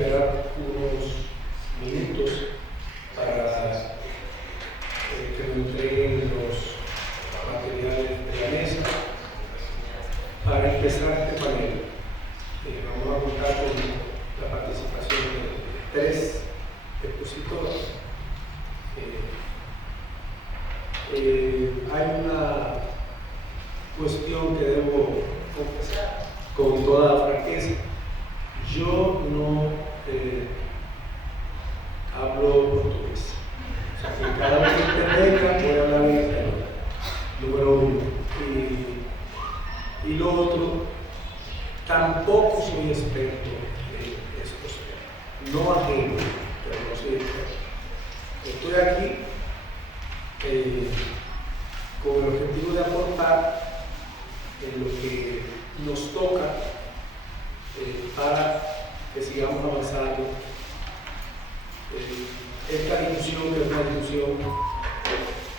esperar unos minutos para que me entreguen los materiales de la mesa para empezar este panel. Vamos a contar con la participación de 3 expositores. Hay una cuestión que debo confesar con toda franqueza. Yo no hablo portugués. O sea, que cada vez que intervenga voy a hablar en español. Número 1. Y lo otro, tampoco soy experto en estos temas. No ajeno, pero no soy experto. Estoy aquí con el objetivo de aportar en lo que nos toca para que sigamos avanzando. Esta discusión es una discusión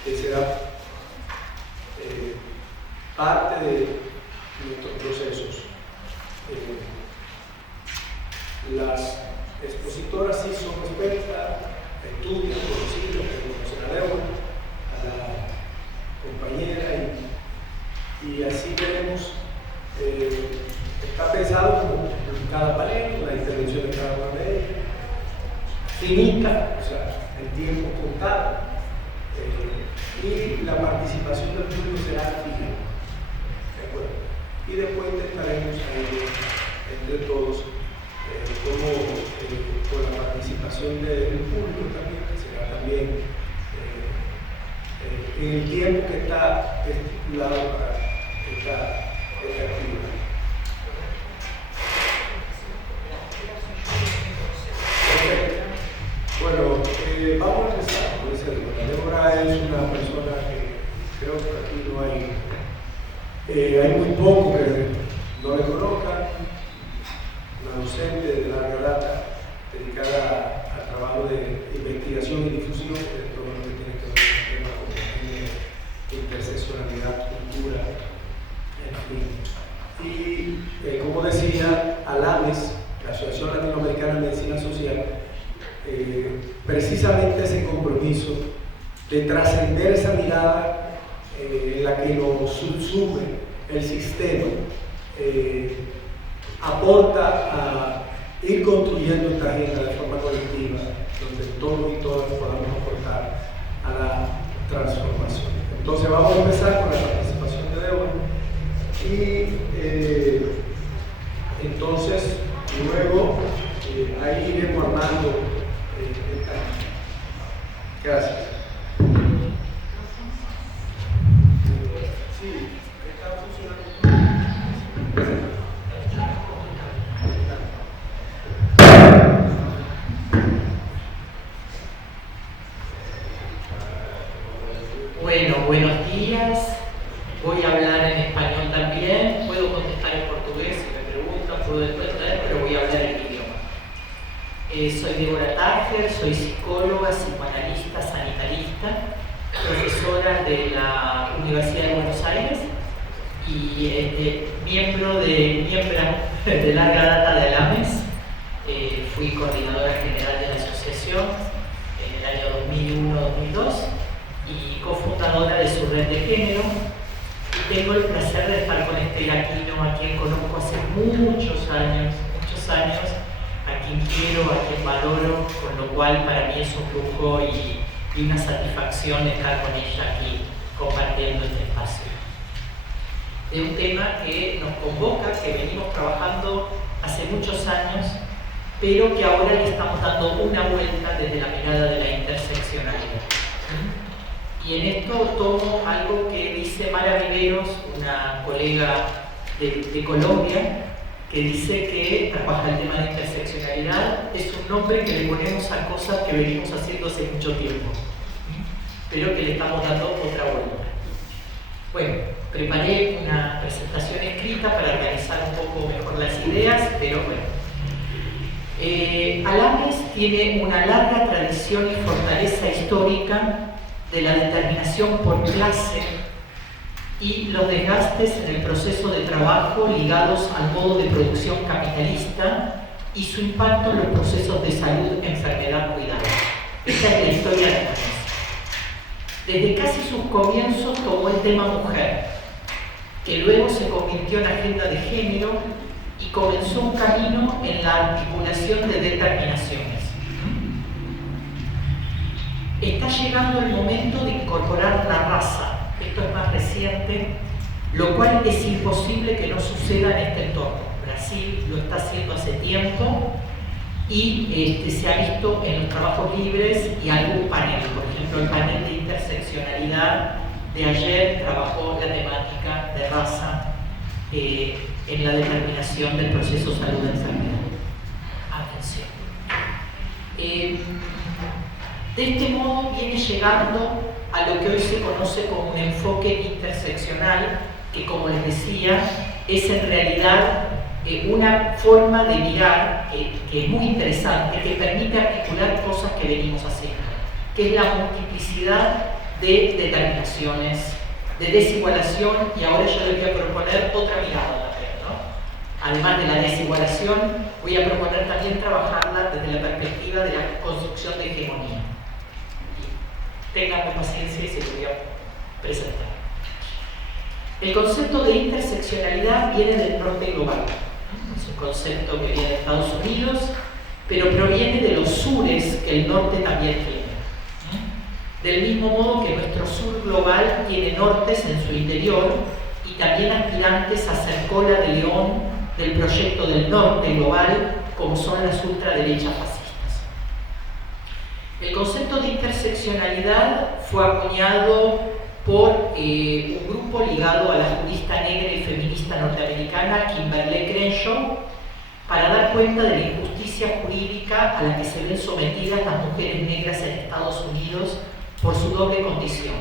que será parte de nuestros procesos. Las expositoras sí son expertas, estudian, conocen, conocen a Débora, a la compañera, y así tenemos, está pensado como en cada panel, con la intervención de cada una de ellas, finita, o sea, el tiempo contado, y la participación del público será fija, ¿de acuerdo? Y después intentaremos ahí, entre todos, con la participación del público también, que será también en el tiempo que está estipulado para esta actividad. Perfecto. Bueno, vamos a empezar con ese tema. Débora es una persona que creo que aquí no hay muy poco que no le conozcan. Una docente de larga data dedicada al trabajo de investigación y difusión de todo lo que tiene que ver con temas como interseccionalidad, cultura, en fin. Y como decía, ALAMES, la Asociación Latinoamericana de Medicina Social, precisamente ese compromiso de trascender esa mirada en la que nos subsume el sistema, aporta a ir construyendo esta agenda de forma colectiva, donde todos y todas podamos aportar a la transformación. Entonces vamos a empezar con la participación de Débora y entonces luego ahí iremos armando esta. Gracias. Sí, está funcionando. Bueno, buenos días. Voy a hablar en español también. Puedo contestar en portugués si me preguntan, puedo después traer, pero voy a hablar en idioma. Soy Débora Tajer, soy psicóloga, psicoanalista, sanitarista, profesora de la Universidad de Buenos Aires y miembro de larga data de ALAMES. Fui coordinadora general de la asociación en el año 2001-2002 y cofundadora de su red de género. Y tengo el placer de estar con Latino, a quien conozco hace muchos años, a quien quiero, a quien valoro, con lo cual para mí es un lujo y una satisfacción estar con ella aquí compartiendo este espacio. De un tema que nos convoca, que venimos trabajando hace muchos años, pero que ahora le estamos dando una vuelta desde la mirada de la interseccionalidad. Y en esto tomo algo que dice Mara Viveros, una colega de Colombia, que dice que trabaja el tema de interseccionalidad, es un nombre que le ponemos a cosas que venimos haciendo hace mucho tiempo, pero que le estamos dando otra vuelta. Bueno, preparé una presentación escrita para organizar un poco mejor las ideas, pero bueno. ALAMES tiene una larga tradición y fortaleza histórica de la determinación por clase y los desgastes en el proceso de trabajo ligados al modo de producción capitalista y su impacto en los procesos de salud, enfermedad, cuidado. Esta es la historia de la mesa. Desde casi sus comienzos tomó el tema mujer, que luego se convirtió en agenda de género y comenzó un camino en la articulación de determinaciones. Está llegando el momento de incorporar la raza, esto es más reciente, lo cual es imposible que no suceda en este entorno. Brasil lo está haciendo hace tiempo y se ha visto en los trabajos libres y algún panel, por ejemplo el panel de interseccionalidad de ayer trabajó la temática de raza en la determinación del proceso salud-enfermedad. Atención. De este modo viene llegando a lo que hoy se conoce como un enfoque interseccional, que como les decía, es en realidad una forma de mirar que es muy interesante, que permite articular cosas que venimos haciendo, que es la multiplicidad de determinaciones, de desigualación, y ahora yo les voy a proponer otra mirada también, ¿no? Además de la desigualación, voy a proponer también trabajarla desde la perspectiva de la construcción de hegemonía. Tengan paciencia y se lo voy a presentar. El concepto de interseccionalidad viene del norte global. Es un concepto que viene de Estados Unidos, pero proviene de los sures que el norte también tiene. Del mismo modo que nuestro sur global tiene nortes en su interior y también aspirantes a ser cola de león del proyecto del norte global, como son las ultraderechas fascistas. El concepto de interseccionalidad fue acuñado por un grupo ligado a la jurista negra y feminista norteamericana Kimberlé Crenshaw, para dar cuenta de la injusticia jurídica a la que se ven sometidas las mujeres negras en Estados Unidos por su doble condición,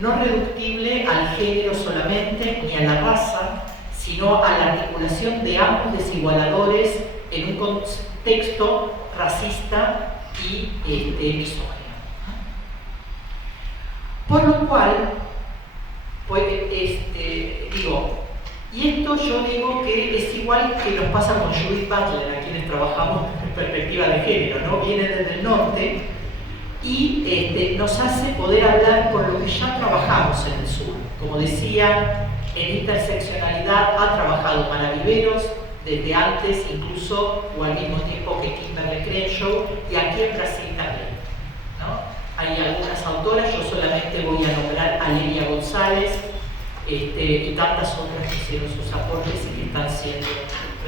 no reductible al género solamente ni a la raza, sino a la articulación de ambos desigualadores en un contexto racista y misógino. Por lo cual, pues, y esto yo digo que es igual que nos pasa con Judith Butler, a quienes trabajamos en perspectiva de género, ¿no? Viene desde el norte y nos hace poder hablar con lo que ya trabajamos en el sur. Como decía, en interseccionalidad ha trabajado Mara Viveros desde antes, incluso o al mismo tiempo que Kimberlé Crenshaw, y aquí en Brasil también, ¿no? Hay algunas autoras, yo solamente voy a nombrar a Lelia González y tantas otras que hicieron sus aportes y que están siendo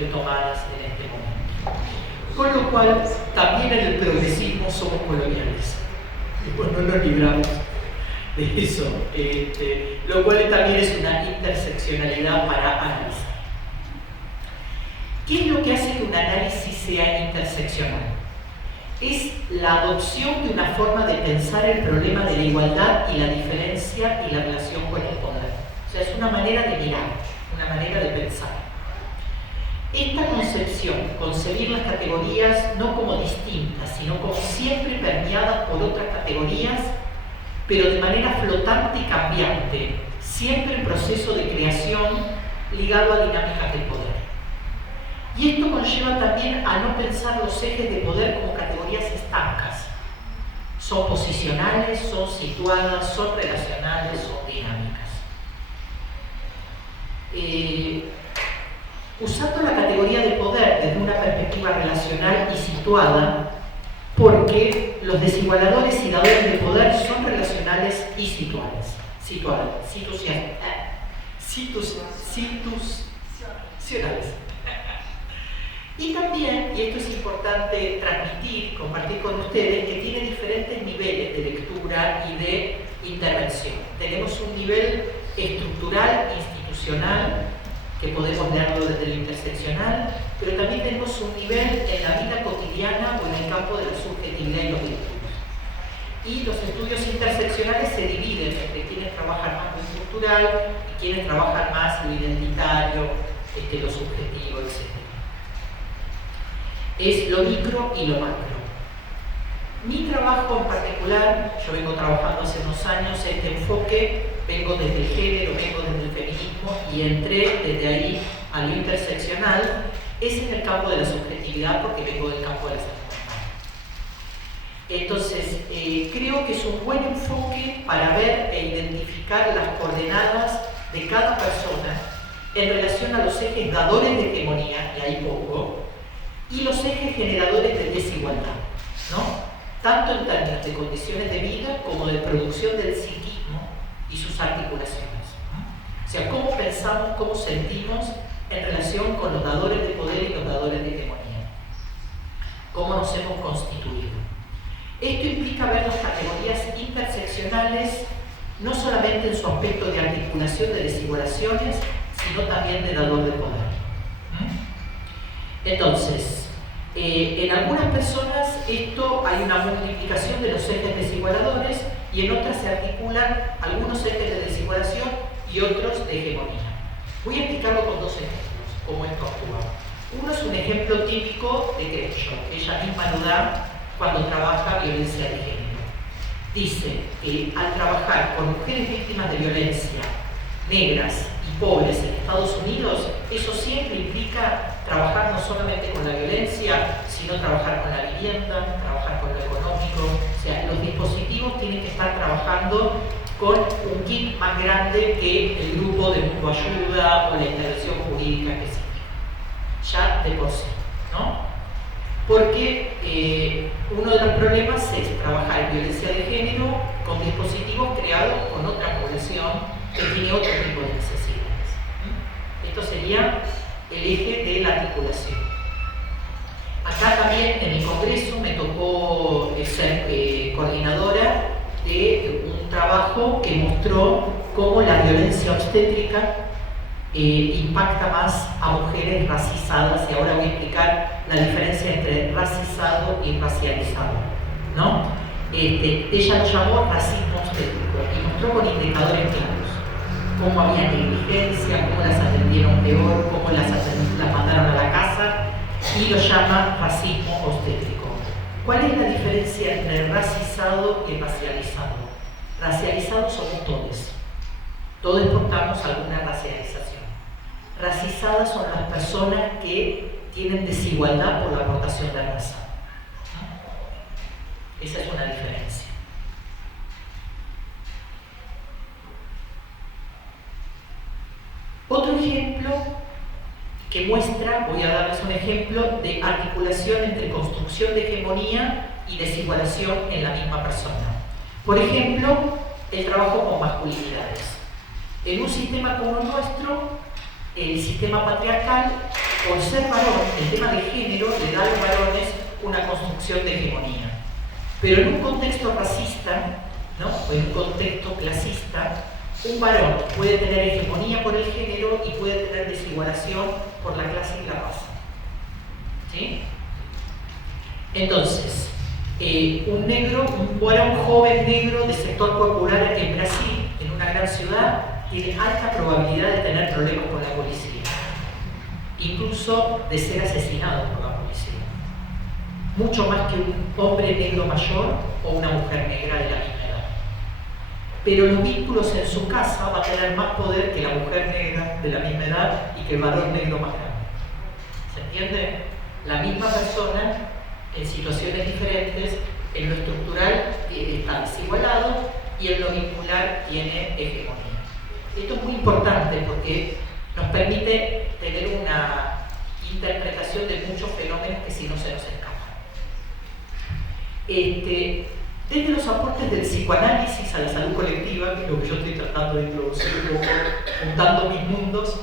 retomadas en este momento. Con lo cual, también en el progresismo somos coloniales. Después no nos libramos de eso, lo cual también es una interseccionalidad para analizar. ¿Qué es lo que hace que un análisis sea interseccional? Es la adopción de una forma de pensar el problema de la igualdad y la diferencia y la relación con el poder. O sea, es una manera de mirar, una manera de pensar. Esta concepción, concebir las categorías no como distintas, sino como siempre permeadas por otras categorías, pero de manera flotante y cambiante, siempre en proceso de creación ligado a dinámicas del poder. Y esto conlleva también a no pensar los ejes de poder como categorías estancas. Son posicionales, son situadas, son relacionales, son dinámicas. Usando la categoría de poder desde una perspectiva relacional y situada, porque los desigualadores y dadores de poder son relacionales y situacionales. Y también, y esto es importante transmitir, compartir con ustedes, que tiene diferentes niveles de lectura y de intervención. Tenemos un nivel estructural, institucional, que podemos leerlo desde lo interseccional, pero también tenemos un nivel en la vida cotidiana o en el campo de la subjetividad y los vínculos. Y los estudios interseccionales se dividen entre quienes trabajan más lo estructural y quienes trabajan más lo identitario, lo subjetivo, etc. Es lo micro y lo macro. Mi trabajo en particular, yo vengo trabajando hace unos años este enfoque, vengo desde el género, vengo desde el feminismo y entré desde ahí a lo interseccional es en el campo de la subjetividad porque vengo del campo de la salud mental. Entonces, creo que es un buen enfoque para ver e identificar las coordenadas de cada persona en relación a los ejes dadores de hegemonía, y hay poco, y los ejes generadores de desigualdad, ¿no? Tanto en términos de condiciones de vida como de producción del psiquismo y sus articulaciones, ¿no? O sea, cómo pensamos, cómo sentimos en relación con los dadores de poder y los dadores de hegemonía. Cómo nos hemos constituido. Esto implica ver las categorías interseccionales no solamente en su aspecto de articulación de desigualaciones, sino también de dador de poder. Entonces, en algunas personas esto hay una multiplicación de los ejes desigualadores y en otras se articulan algunos ejes de desigualación y otros de hegemonía. Voy a explicarlo con dos ejemplos, cómo esto actúa. Uno es un ejemplo típico de Crenshaw, que ella misma lo da cuando trabaja violencia de género. Dice que al trabajar con mujeres víctimas de violencia, negras y pobres en Estados Unidos, eso siempre implica trabajar no solamente con la violencia, sino trabajar con la vivienda, trabajar con lo económico. O sea, los dispositivos tienen que estar trabajando con un kit más grande que el grupo de mutua ayuda o la intervención jurídica que sigue. Ya de por sí, ¿no? Porque uno de los problemas es trabajar en violencia de género con dispositivos creados con otra población que tiene otro tipo de necesidades. Esto sería el eje de la articulación. Acá también en el Congreso me tocó ser coordinadora de un trabajo que mostró cómo la violencia obstétrica impacta más a mujeres racizadas, y ahora voy a explicar la diferencia entre racizado y racializado, ¿no? Ella lo llamó racismo obstétrico y mostró con indicadores claros cómo había negligencia, cómo las atendieron peor, cómo las mandaron a la casa, y lo llama racismo obstétrico. ¿Cuál es la diferencia entre racizado y racializado? Racializados somos todos. Todos portamos alguna racialización. Racizadas son las personas que tienen desigualdad por la aportación de raza. Esa es una diferencia. Otro ejemplo que muestra, voy a darles un ejemplo de articulación entre construcción de hegemonía y desigualación en la misma persona. Por ejemplo, el trabajo con masculinidades. En un sistema como el nuestro, el sistema patriarcal, por ser varón, el tema de género le da a los varones una construcción de hegemonía. Pero en un contexto racista, ¿no? O en un contexto clasista, un varón puede tener hegemonía por el género y puede tener desigualación por la clase y la raza. ¿Sí? Entonces, un varón joven negro de sector corporal en Brasil, en una gran ciudad, tiene alta probabilidad de tener problemas con la policía, incluso de ser asesinado por la policía, mucho más que un hombre negro mayor o una mujer negra de la misma edad. Pero los vínculos en su casa va a tener más poder que la mujer negra de la misma edad y que el varón negro más grande. ¿Se entiende? La misma persona, en situaciones diferentes, en lo estructural está desigualado y en lo vincular tiene hegemonía. Esto es muy importante porque nos permite tener una interpretación de muchos fenómenos que si no se nos escapan. Desde los aportes del psicoanálisis a la salud colectiva, que es lo que yo estoy tratando de introducir un poco, juntando mis mundos,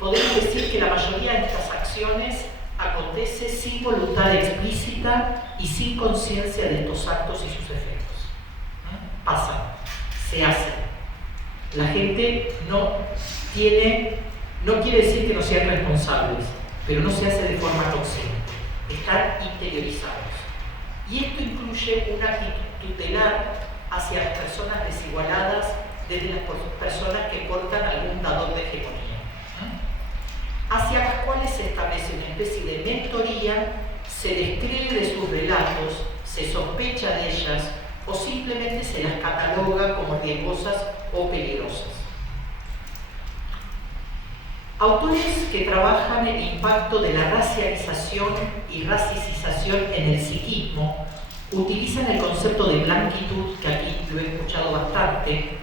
podemos decir que la mayoría de estas acciones acontece sin voluntad explícita y sin conciencia de estos actos y sus efectos. Pasan, se hacen. La gente no quiere decir que no sean responsables, pero no se hace de forma consciente. Están interiorizados. Y esto incluye una actitud tutelar hacia las personas desigualadas, desde las personas que portan algún dador de hegemonía, hacia las cuales se establece una especie de mentoría, se describe de sus relatos, se sospecha de ellas o simplemente se las cataloga como riesgosas o peligrosas. Autores que trabajan el impacto de la racialización y racicización en el psiquismo utilizan el concepto de blanquitud, que aquí lo he escuchado bastante,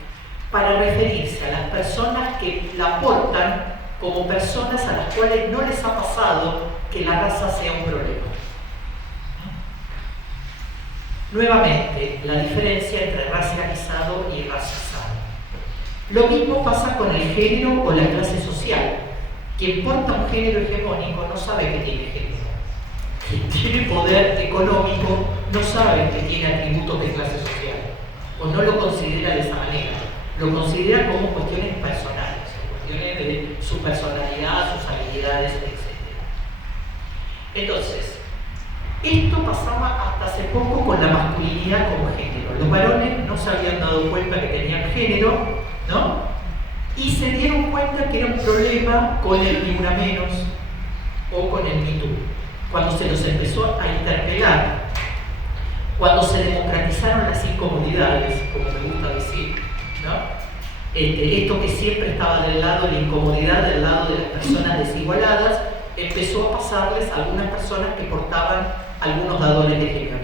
para referirse a las personas que la portan como personas a las cuales no les ha pasado que la raza sea un problema. Nuevamente, la diferencia entre racializado y racizado. Lo mismo pasa con el género o la clase social. Quien porta un género hegemónico no sabe que tiene género. Quien tiene poder económico no sabe que tiene atributos de clase social, o no lo considera de esa manera. Lo considera como cuestiones personales, cuestiones de su personalidad, sus habilidades, etc. Entonces, esto pasaba hasta hace poco con la masculinidad como género. Los varones no se habían dado cuenta que tenían género, ¿no? Y se dieron cuenta que era un problema con el ni una menos o con el Me Too. Cuando se los empezó a interpelar, cuando se democratizaron las incomodidades, como me gusta decir, ¿no? Esto que siempre estaba del lado de la incomodidad, del lado de las personas desigualadas, empezó a pasarles a algunas personas que portaban algunos dadores de hegemonía.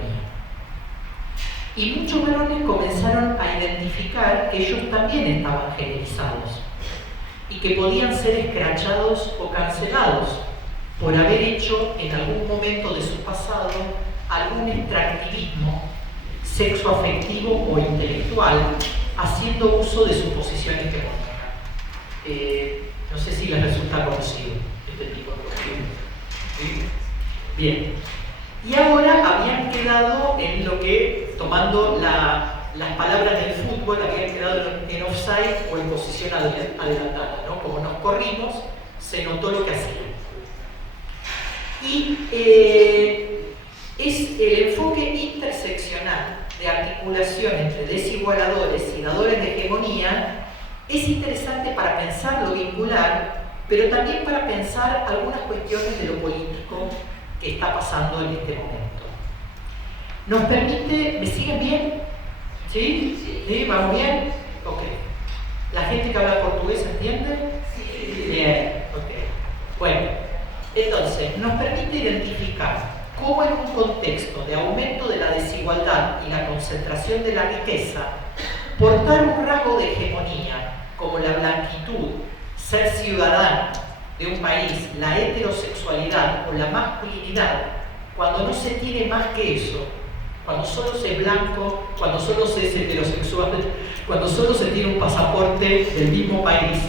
Y muchos varones comenzaron a identificar que ellos también estaban generizados y que podían ser escrachados o cancelados por haber hecho en algún momento de su pasado algún extractivismo sexoafectivo o intelectual, haciendo uso de su posición hegemónica. No sé si les resulta conocido este tipo de cuestiones. ¿Sí? Bien. Y ahora habían quedado en lo que, tomando las palabras del fútbol, habían quedado en offside o en posición adelantada, ¿no? Como nos corrimos, se notó lo que hacían. Y es el enfoque interseccional de articulación entre desigualadores y dadores de hegemonía es interesante para pensar lo vincular, pero también para pensar algunas cuestiones de lo político que está pasando en este momento. Nos permite, ¿me siguen bien? ¿Sí? ¿Sí? ¿Vamos bien? Ok. ¿La gente que habla portugués entiende? Sí. Bien, ok. Bueno, entonces, nos permite identificar cómo en un contexto de aumento de la desigualdad y la concentración de la riqueza, portar un rasgo de hegemonía como la blanquitud, ser ciudadano de un país, la heterosexualidad o la masculinidad, cuando no se tiene más que eso, cuando solo se es blanco, cuando solo se es heterosexual, cuando solo se tiene un pasaporte del mismo país,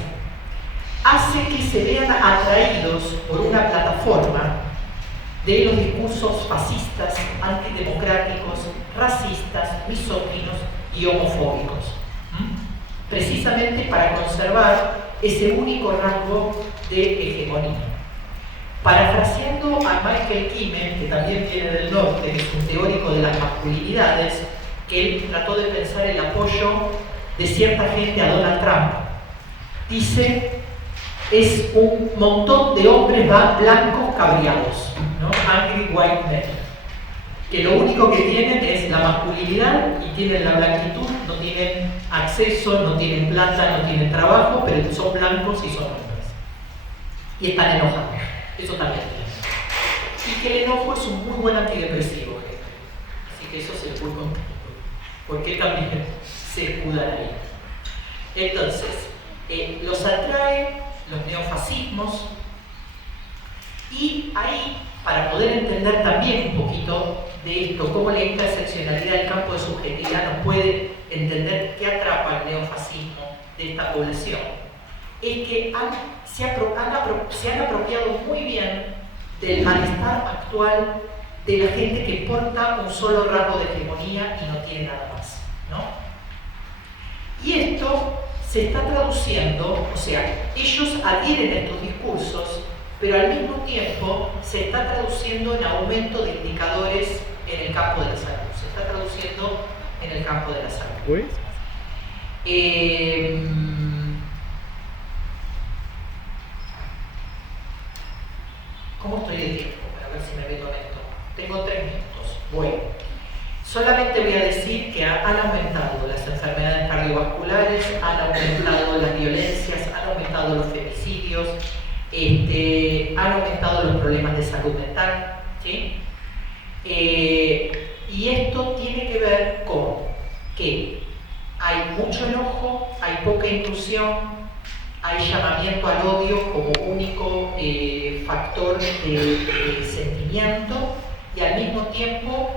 hace que se vean atraídos por una plataforma de los discursos fascistas, antidemocráticos, racistas, misóginos y homofóbicos. Precisamente para conservar ese único rango de hegemonía. Parafraseando a Michael Kimmel, que también viene del norte, que es un teórico de las masculinidades, que él trató de pensar el apoyo de cierta gente a Donald Trump. Dice, es un montón de hombres blancos cabreados, ¿no? Angry white men, que lo único que tienen es la masculinidad y tienen la blanquitud, no tienen acceso, no tienen plata, no tienen trabajo, pero son blancos y son hombres. Y están enojados. Eso también tiene. Y que el enojo es un muy buen antidepresivo, gente. Así que eso se les puede contar. Porque también se escudan ahí. Entonces, los atrae los neofascismos, y ahí, para poder entender también un poquito de esto, cómo la interseccionalidad del campo de subjetividad nos puede entender qué atrapa el neofascismo de esta población, es que se han apropiado muy bien del malestar actual de la gente que porta un solo rasgo de hegemonía y no tiene nada más, ¿no? Y esto se está traduciendo, o sea, ellos adhieren a estos discursos, pero al mismo tiempo se está traduciendo en aumento de indicadores en el campo de la salud. Se está traduciendo en el campo de la salud. ¿Uy? ¿Cómo estoy de tiempo? Para ver si me meto en esto. Tengo 3 minutos. Bueno, solamente voy a decir que han aumentado las enfermedades cardiovasculares, han aumentado las violencias, han aumentado los femicidios, Han aumentado los problemas de salud mental, ¿sí? Y esto tiene que ver con que hay mucho enojo, hay poca inclusión, hay llamamiento al odio como único factor de sentimiento, y al mismo tiempo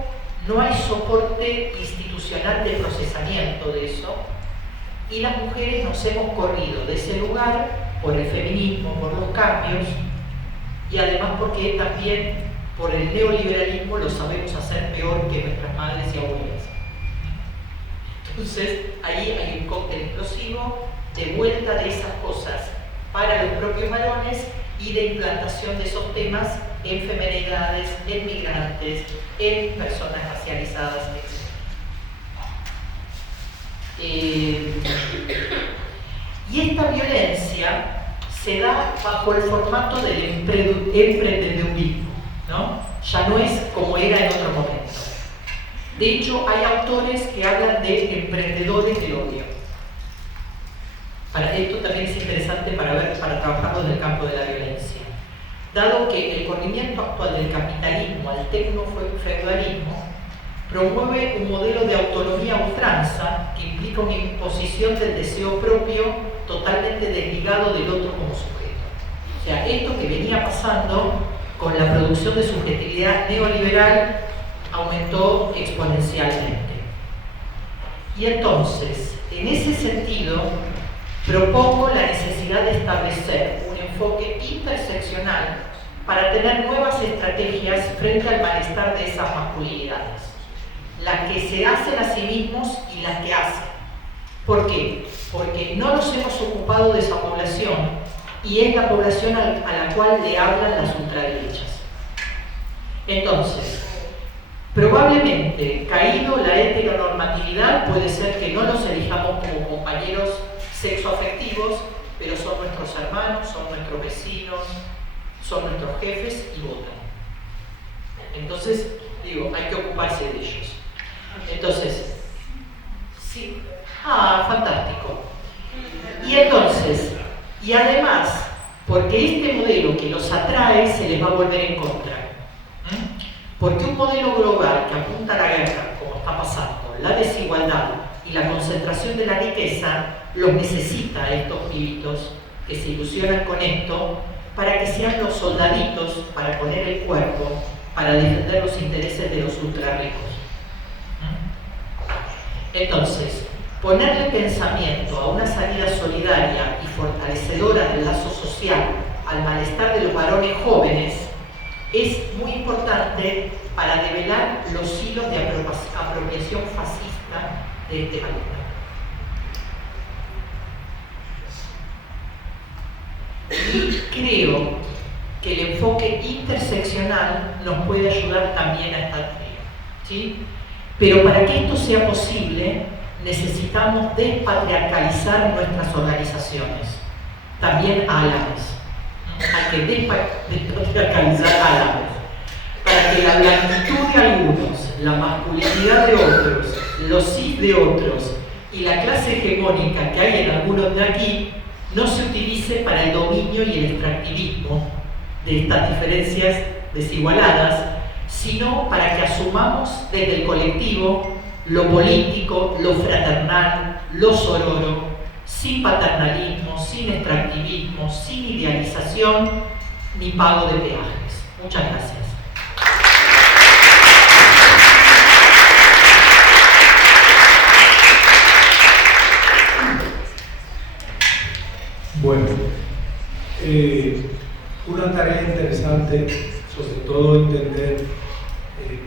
no hay soporte institucional de procesamiento de eso, y las mujeres nos hemos corrido de ese lugar por el feminismo, por los cambios, y además porque también por el neoliberalismo lo sabemos hacer peor que nuestras madres y abuelas. Entonces ahí hay un cóctel explosivo de vuelta de esas cosas para los propios varones y de implantación de esos temas en femenidades, en migrantes, en personas racializadas, etc. Y esta violencia se da bajo el formato del emprendedurismo, ¿no? Ya no es como era en otro momento. De hecho, hay autores que hablan de emprendedores del odio. Para esto también es interesante para trabajarlo en el campo de la violencia. Dado que el corrimiento actual del capitalismo al tecnofeudalismo promueve un modelo de autonomía a ultranza que implica una imposición del deseo propio totalmente desligado del otro como sujeto. O sea, esto que venía pasando con la producción de subjetividad neoliberal aumentó exponencialmente. Y entonces, en ese sentido, propongo la necesidad de establecer un enfoque interseccional para tener nuevas estrategias frente al malestar de esas masculinidades, las que se hacen a sí mismos y las que hacen. ¿Por qué? Porque no nos hemos ocupado de esa población y es la población a la cual le hablan las ultraderechas. Entonces, probablemente, caído la heteronormatividad, puede ser que no los elijamos como compañeros sexoafectivos, pero son nuestros hermanos, son nuestros vecinos, son nuestros jefes y votan. Entonces, digo, hay que ocuparse de ellos. Entonces, sí. Fantástico. Y entonces, y además, porque este modelo que los atrae se les va a volver en contra. Porque un modelo global que apunta a la guerra, como está pasando, la desigualdad y la concentración de la riqueza, los necesita a estos pibitos que se ilusionan con esto para que sean los soldaditos para poner el cuerpo, para defender los intereses de los ultrarricos. Entonces, ponerle pensamiento a una salida solidaria y fortalecedora del lazo social al malestar de los varones jóvenes es muy importante para develar los hilos de apropiación fascista de este malestar. Y creo que el enfoque interseccional nos puede ayudar también a esta tarea, ¿sí? Pero para que esto sea posible, necesitamos despatriarcalizar nuestras organizaciones, también a Alames. Hay que despatriarcalizar a Alames, para que la blanquitud de algunos, la masculinidad de otros, los cis de otros y la clase hegemónica que hay en algunos de aquí no se utilice para el dominio y el extractivismo de estas diferencias desigualadas, sino para que asumamos desde el colectivo lo político, lo fraternal, lo sororo, sin paternalismo, sin extractivismo, sin idealización ni pago de peajes. Muchas gracias. Bueno, una tarea interesante, sobre todo entender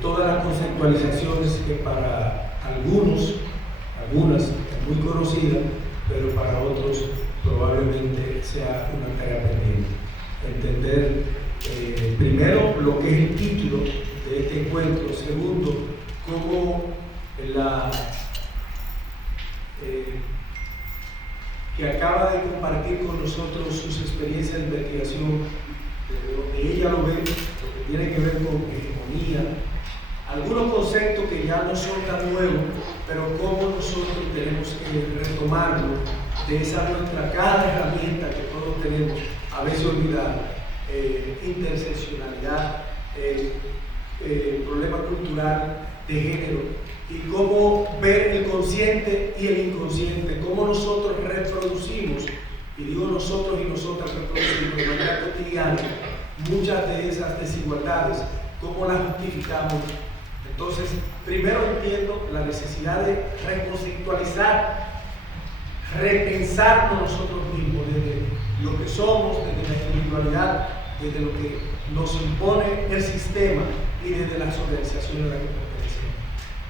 todas las conceptualizaciones que para algunas es muy conocida, pero para otros probablemente sea una tarea pendiente. Entender primero lo que es el título de este encuentro, segundo, cómo que acaba de compartir con nosotros sus experiencias de investigación, de donde ella lo ve, lo que tiene que ver con hegemonía, algunos conceptos que ya no son tan nuevos, pero cómo nosotros tenemos que retomarlo de esa nuestra cada herramienta que todos tenemos a a veces olvidamos, interseccionalidad, problema cultural de género, y cómo ver el consciente y el inconsciente, cómo nosotros reproducimos, y digo nosotros y nosotras reproducimos de manera cotidiana muchas de esas desigualdades, cómo las justificamos. Entonces, primero entiendo la necesidad de reconceptualizar, repensarnos nosotros mismos desde lo que somos, desde la individualidad, desde lo que nos impone el sistema y desde las organizaciones a las que pertenecemos.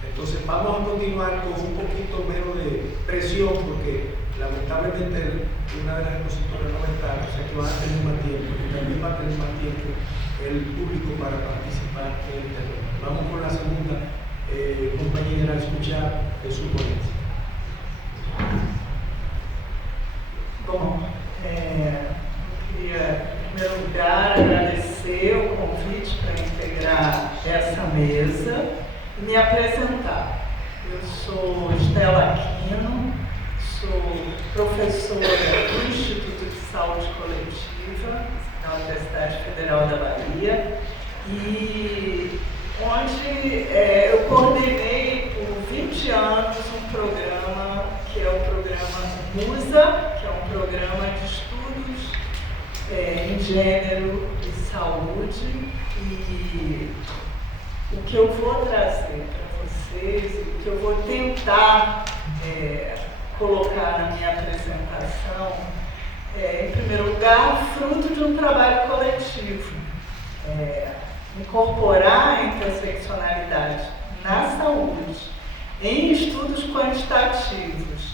Entonces vamos a continuar con un poquito menos de presión porque lamentablemente una de las expositoras no está, o sea que van a tener más tiempo y también va a tener más tiempo el público para participar en el tema. Vamos con la segunda compañera a escuchar su ponencia. Bom, queria, em primeiro lugar, agradecer o convite para integrar essa mesa e me apresentar. Eu sou Estela Aquino, sou professora do Instituto de Saúde Coletiva na Universidade Federal da Bahia e onde eu coordenei por 20 anos um programa que é o programa MUSA, que é um programa de estudos em gênero e saúde, e o que eu vou trazer para vocês, o que eu vou tentar colocar na minha apresentação é, em primeiro lugar, fruto de um trabalho coletivo, incorporar a interseccionalidade na saúde em estudos quantitativos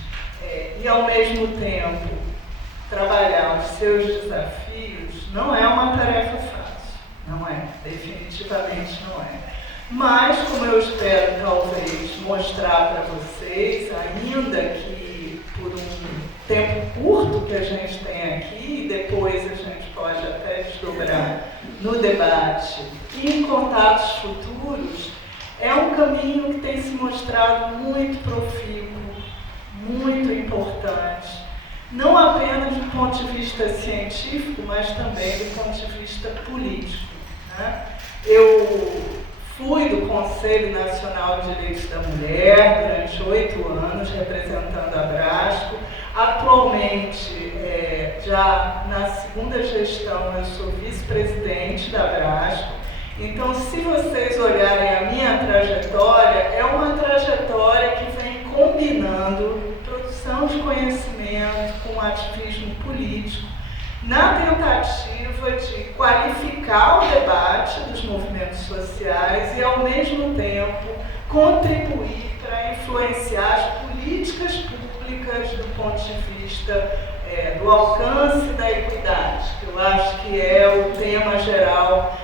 e, ao mesmo tempo, trabalhar os seus desafios não é uma tarefa fácil, não é, definitivamente não é. Mas, como eu espero talvez mostrar para vocês, ainda que por um tempo curto que a gente tem aqui, e depois a gente pode até desdobrar no debate e em contatos futuros, é um caminho que tem se mostrado muito profícuo, muito importante, não apenas do ponto de vista científico, mas também do ponto de vista político, né? Eu fui do Conselho Nacional de Direitos da Mulher durante 8 anos, representando a Abrasco. Atualmente, já na segunda gestão, eu sou vice-presidente da Abrasco. Então, se vocês olharem a minha trajetória, é uma trajetória que vem combinando produção de conhecimento com ativismo político, na tentativa de qualificar o debate dos movimentos sociais e, ao mesmo tempo, contribuir para influenciar as políticas públicas do ponto de vista do alcance da equidade, que eu acho que é o tema geral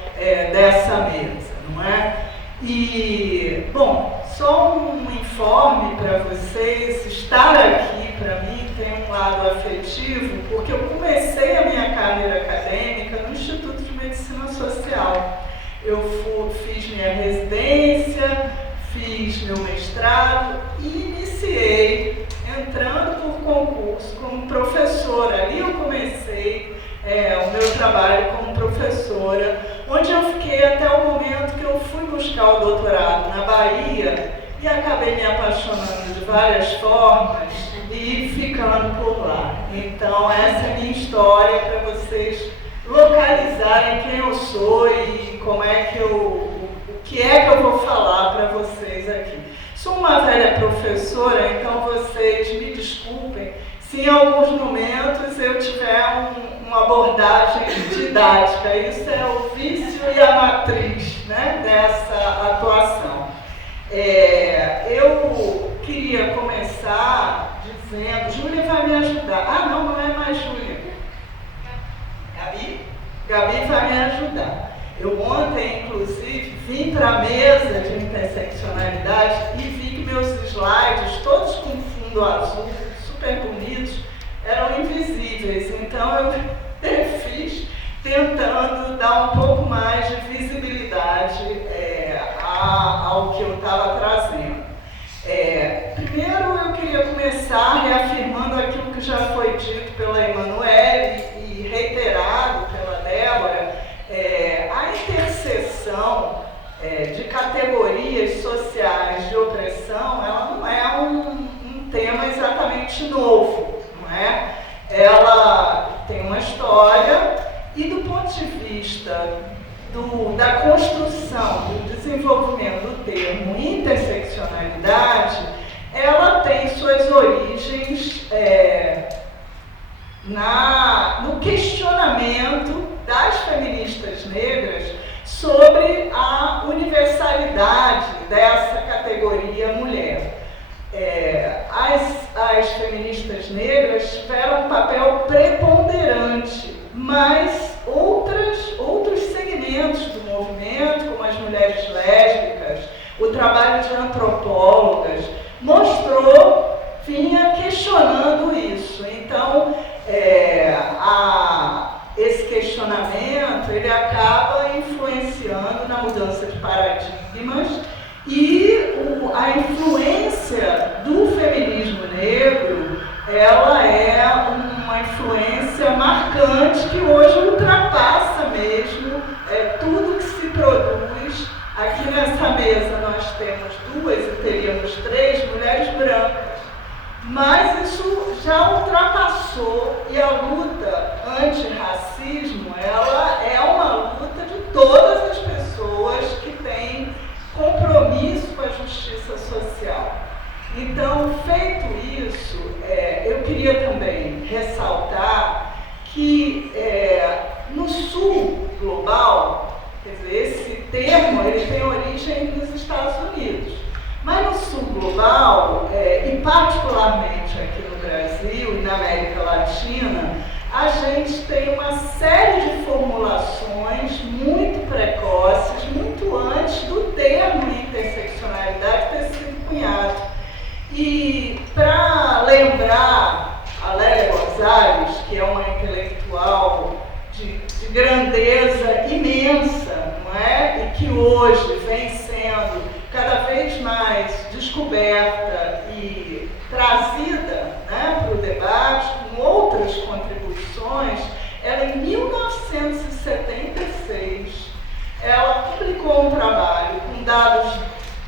dessa mesa, não é? E, bom, só um informe para vocês, estar aqui para mim tem um lado afetivo, porque eu comecei a minha carreira acadêmica no Instituto de Medicina Social. Eu fiz minha residência, fiz meu mestrado e iniciei entrando por concurso como professora. Ali eu comecei o meu trabalho como professora, onde eu fiquei até o momento que eu fui buscar o doutorado na Bahia e acabei me apaixonando de várias formas e ficando por lá. Então, essa é a minha história para vocês localizarem quem eu sou e como é que o que é que eu vou falar para vocês aqui. Sou uma velha professora, então vocês me desculpem se em alguns momentos eu tiver uma abordagem didática. Isso é o vício e a matriz, né, dessa atuação. Eu queria começar dizendo, Júlia vai me ajudar. Ah, não é mais Júlia. Gabi? Gabi vai me ajudar. Eu ontem, inclusive, vim para a mesa de interseccionalidade e vi que meus slides, todos com fundo azul, super bonitos, eram invisíveis. Então eu fiz tentando dar um pouco mais de visibilidade ao que eu estava trazendo. Primeiro eu queria começar reafirmando aquilo que já foi dito pela Emanuele e reiterado categorias sociais de opressão, ela não é um tema exatamente novo, não é? Ela tem uma história e, do ponto de vista da construção, do desenvolvimento do termo interseccionalidade, ela tem suas origens no questionamento das feministas negras sobre a universalidade dessa categoria mulher. As feministas negras tiveram um papel preponderante, mas outros segmentos do movimento, como as mulheres lésbicas, o trabalho de antropólogas, vinha questionando isso. Então, esse questionamento ele acaba influenciando na mudança de paradigmas e a influência do feminismo negro, ela é uma influência marcante que hoje ultrapassa mesmo tudo que se produz. Aqui nessa mesa nós temos 2 e teríamos 3 mulheres brancas, mas isso já ultrapassou, e a luta antirracismo, ela é uma luta de todas as pessoas que têm compromisso com a justiça social. Então, feito isso, eu queria também ressaltar que no sul global, quer dizer, esse termo ele tem origem nos Estados Unidos, mas no sul global, e particularmente aqui no Brasil e na América Latina, a gente tem uma série de formulações muito precoces, muito antes do termo interseccionalidade ter sido cunhado. E para lembrar a Lélia Gonzalez, que é uma intelectual de grandeza imensa, não é? E que hoje vem sendo cada vez mais descoberta e trazida, né, para o debate com outras contribuições, ela em 1976 ela publicou um trabalho com dados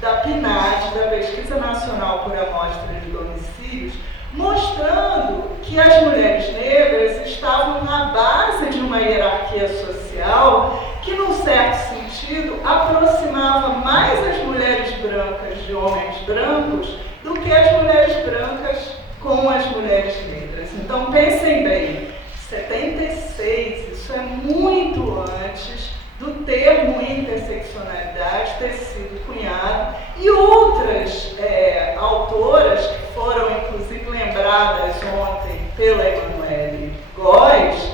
da PNAD, da Pesquisa Nacional por Amostra de Domicílios, mostrando que as mulheres negras estavam na base de uma hierarquia social que, num certo sentido, aproximava mais as mulheres brancas de homens brancos do que as mulheres brancas com as mulheres negras. Então, pensem bem, 76, isso é muito antes do termo interseccionalidade ter sido cunhado, e outras autoras que foram inclusive lembradas ontem pela Emanuele Góes,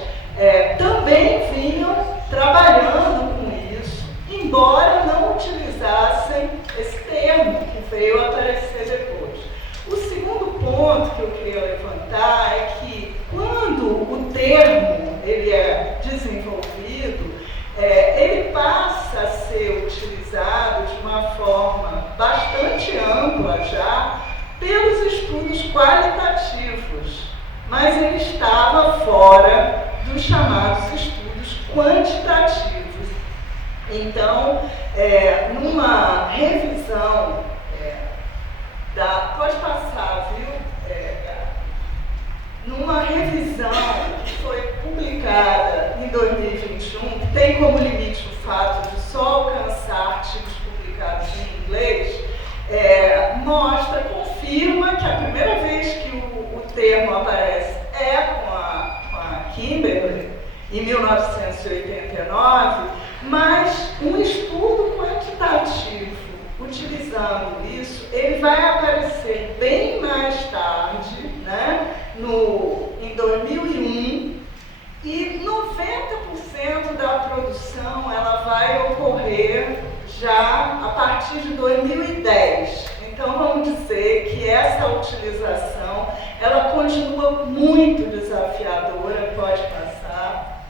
também vinham trabalhando com isso, embora não utilizassem esse termo que veio a aparecer depois. O segundo ponto que eu queria levantar é que quando o termo ele é desenvolvido, ele passa a ser utilizado de uma forma bastante ampla já pelos estudos qualitativos, mas ele estava fora dos chamados estudos quantitativos. Então, numa revisão pode passar, viu? Numa revisão que foi publicada em 2021, que tem como limite o fato de só alcançar artigos publicados em inglês, confirma que a primeira vez que o termo aparece com a Kimberly, em 1989, mas um estudo quantitativo utilizando isso, ele vai aparecer bem mais tarde, né, em 2001, e 90% da produção ela vai ocorrer já a partir de 2010. Então, vamos dizer que essa utilização, ela continua muito desafiadora, pode passar.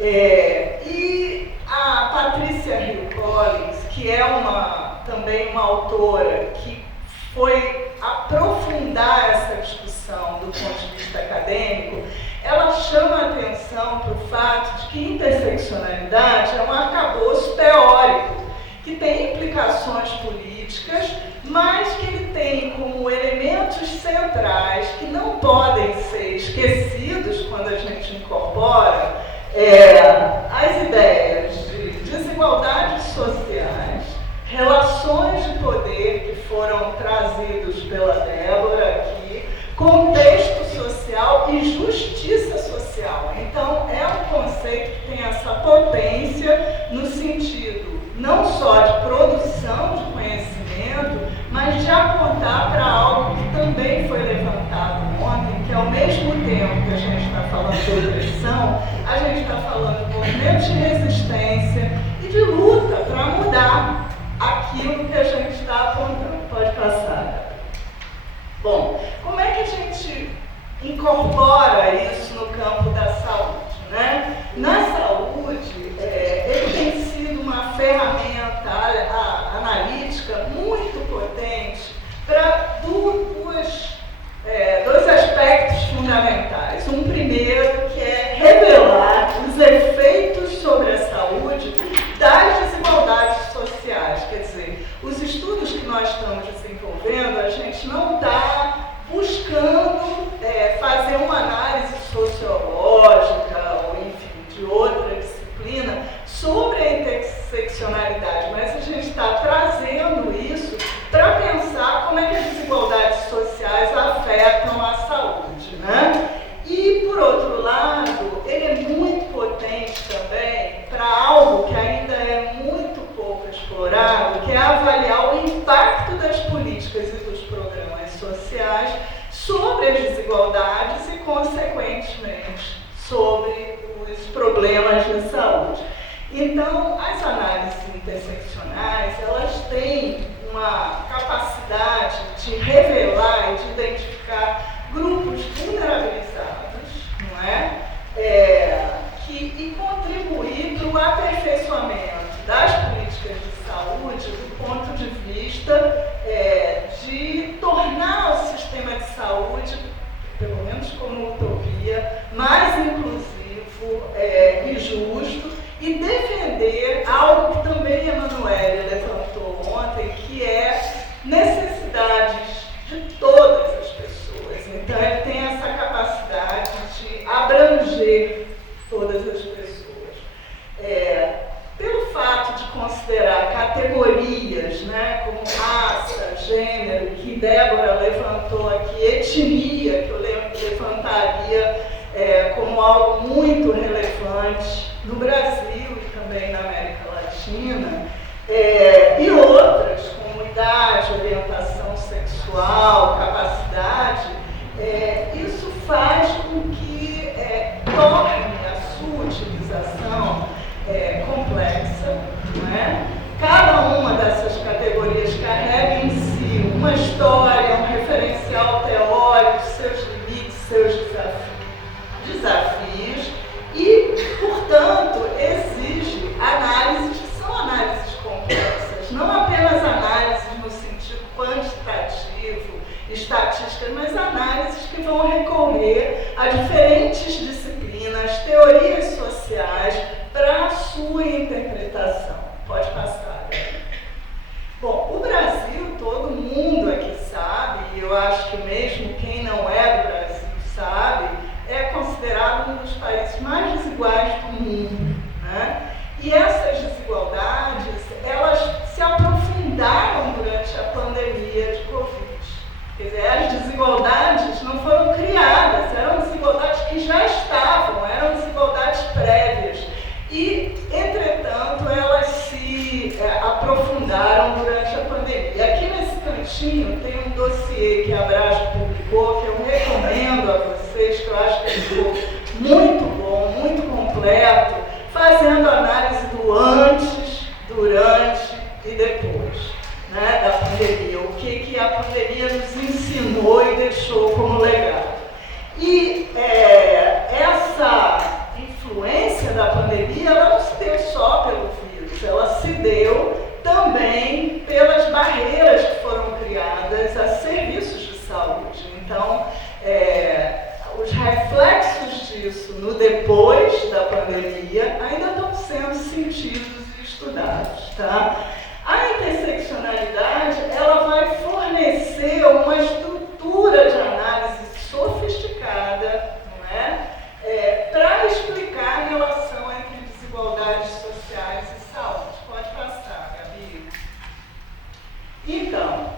E a Patricia Hill Collins, que é também uma autora que foi aprofundar essa discussão do ponto de vista acadêmico, ela chama a atenção para o fato de que interseccionalidade é um arcabouço teórico que tem implicações políticas, mas que ele tem como elementos centrais que não podem ser esquecidos quando a gente incorpora as ideias de desigualdades sociais, relações de poder que foram trazidos pela Débora aqui, contexto social e justiça social. Então, é um conceito que tem essa potência no sentido não só de produção de conhecimento, mas de apontar para algo que também foi levantado ontem, que ao mesmo tempo que a gente está falando de opressão, a gente está falando de movimentos de resistência e de luta para mudar aquilo que a gente está apontando. Pode passar. Bom, como é que a gente incorpora isso no campo da saúde, né? Na saúde, ele tem sido uma ferramenta analítica muito potente para dois aspectos fundamentais. Um primeiro, que é revelar os efeitos sobre a saúde das desigualdades sociais. Quer dizer, os estudos que nós estamos desenvolvendo, a gente não está buscando fazer uma análise sociológica ou, enfim, de outra disciplina sobre a interseccionalidade, mas a gente está trazendo isso para pensar como é que as desigualdades sociais afetam a saúde, né? E, por outro lado, ele é muito potente também para algo que ainda é muito pouco explorado, que é avaliar o impacto das políticas e dos programas sociais sobre as desigualdades e, consequentemente, sobre os problemas de saúde. Então, as análises interseccionais, elas têm uma capacidade de revelar e de identificar grupos vulnerabilizados, não é? E contribuir para o aperfeiçoamento das políticas de saúde do ponto de vista de tornar o sistema de saúde, pelo menos como utopia, mais inclusivo e justo, e defender algo que também a Emanuele levantou ontem, que é necessidades de todas as pessoas. Então, ele tem essa capacidade de abranger todas as pessoas. Pelo fato de considerar categorias, né, como raça, gênero, que Débora levantou aqui, etnia, que eu levantaria como algo muito relevante no Brasil e também na América Latina, e outras, como idade, orientação sexual, capacidade, isso faz com que torne a sua utilização complexa, não é? Cada uma dessas categorias carrega em si uma história, um referencial teórico, seus limites, seus desafios e, portanto, exige análises que são análises complexas, não apenas análises no sentido quantitativo, estatísticas, mas análises que vão recorrer a diferentes disciplinas, teorias sociais, para a sua interpretação. Pode passar, né? Bom, o Brasil, todo mundo aqui sabe, e eu acho que mesmo quem não é do Brasil sabe, é considerado um dos países mais desiguais do mundo, né? E essas desigualdades, elas se aprofundaram durante a pandemia de Covid. Quer dizer, as desigualdades não foram criadas, eram desigualdades que já estavam, eram desigualdades prévias. E, entretanto, elas se aprofundaram durante a pandemia. Aqui nesse cantinho tem um dossiê que a Abrasco publicou, que eu recomendo a vocês, que eu acho que ficou muito bom, muito completo, fazendo análise do antes, durante e depois, né, da pandemia. O que a pandemia nos ensinou e deixou como legado. E essa influência da pandemia, ela não se deu só pelo vírus, ela se deu também pelas barreiras que foram criadas a serviços de saúde. Então, Então,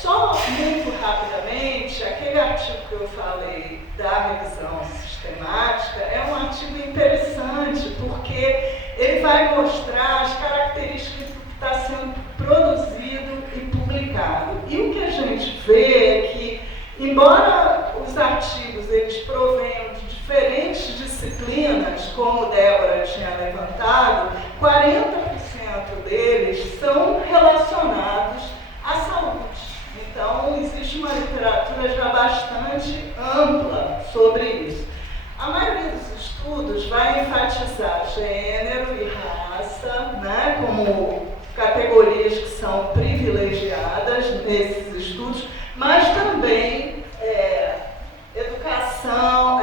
só muito rapidamente, aquele artigo que eu falei da revisão sistemática é um artigo interessante porque ele vai mostrar as características do que está sendo produzido e publicado. E o que a gente vê é que, embora os artigos eles provenham de diferentes disciplinas, como Débora tinha levantado, 40% deles são relacionados à saúde. Então, existe uma literatura já bastante ampla sobre isso. A maioria dos estudos vai enfatizar gênero e raça, né, como categorias que são privilegiadas nesses estudos, mas também educação,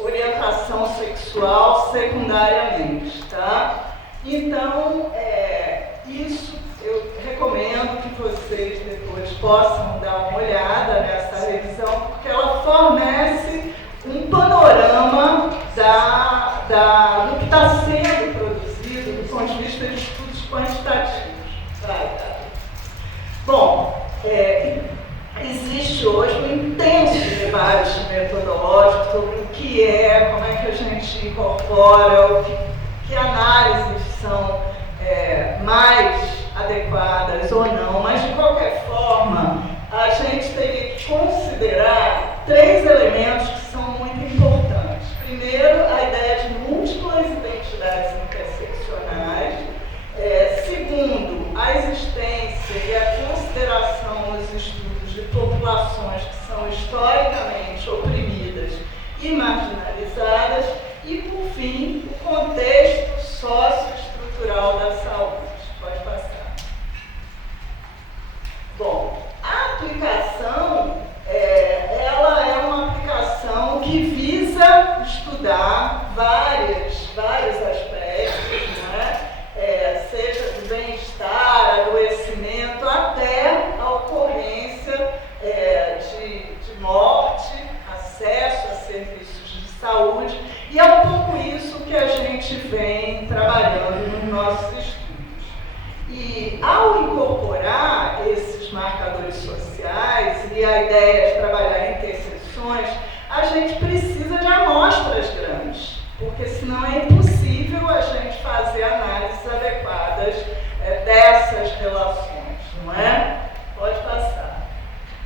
orientação sexual secundariamente, tá? Então, isso eu recomendo que vocês depois possam dar uma olhada nessa revisão, porque ela fornece um panorama do que está sendo produzido do ponto de vista de estudos quantitativos. Bom, existe hoje um intenso debate metodológico sobre o que como é que a gente incorpora, que análises são mais adequadas ou não, mas de qualquer forma, a gente teria que considerar 3 elementos que são muito importantes. Primeiro, a ideia de múltiplas identidades interseccionais. Segundo, a existência e a consideração nos estudos de populações que são historicamente oprimidas e marginalizadas. E, por fim, o contexto socioestrutural da saúde. Pode passar. Bom, a aplicação, ela é uma aplicação que visa estudar vários aspectos, né? Seja do bem-estar, adoecimento, até a ocorrência de morte, acesso a serviços de saúde, e é um pouco isso que a gente vem trabalhando nos nossos estudos. E ao incorporar esses marcadores sociais e a ideia de trabalhar interseções, a gente precisa de amostras grandes, porque senão é impossível a gente fazer análises adequadas dessas relações, não é? Pode passar.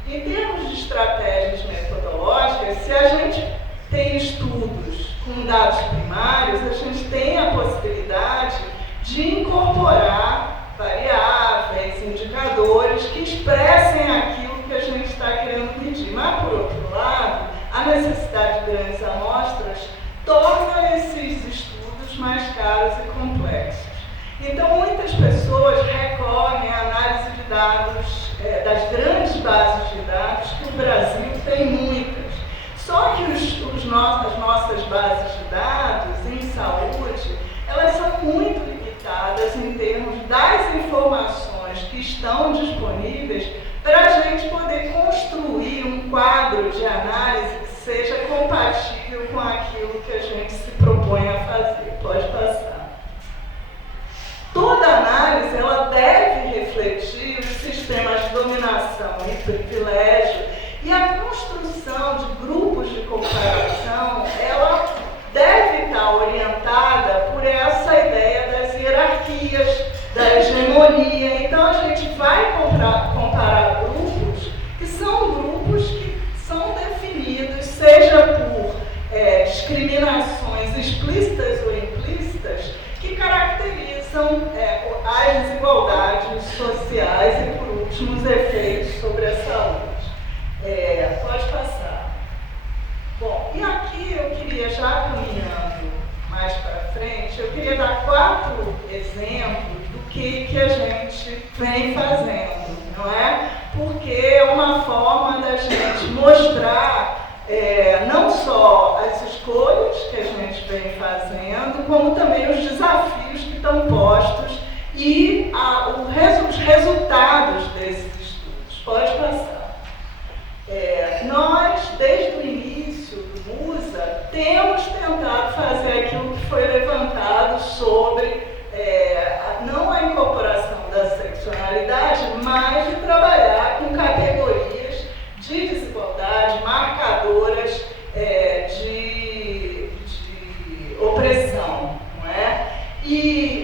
Em termos de estratégias metodológicas, se a gente tem estudos com dados primários, a gente tem a possibilidade de incorporar variáveis, indicadores que expressem aquilo que a gente está querendo medir. Mas, por outro lado, a necessidade de grandes amostras torna esses estudos mais caros e complexos. Então, muitas pessoas recorrem à análise de dados, das grandes bases de dados, que o Brasil tem muitas. Só que as nossas bases de dados em saúde, elas são muito limitadas em termos das informações que estão disponíveis para a gente poder construir um quadro de análise que seja compatível com aquilo que a gente se propõe a fazer. Pode passar. Toda análise ela deve refletir os sistemas de dominação e privilégio, e a construção de grupos de comparação ela deve estar orientada por essa ideia das hierarquias, da hegemonia. Então a gente vai comparar grupos que são definidos, seja por discriminações explícitas ou implícitas, que caracterizam as desigualdades sociais e, por último, os efeitos sobre a saúde. Pode passar. Bom, e aqui eu queria, já caminhando mais para frente, eu queria dar 4 exemplos do que a gente vem fazendo, não é? Porque é uma forma da gente mostrar não só as escolhas que a gente vem fazendo, como também os desafios que estão postos e os resultados desses estudos. Pode passar. Nós, desde o início do MUSA, temos tentado fazer aquilo que foi levantado sobre não a incorporação da sexualidade, mas de trabalhar com categorias de desigualdade, marcadoras de opressão, não é?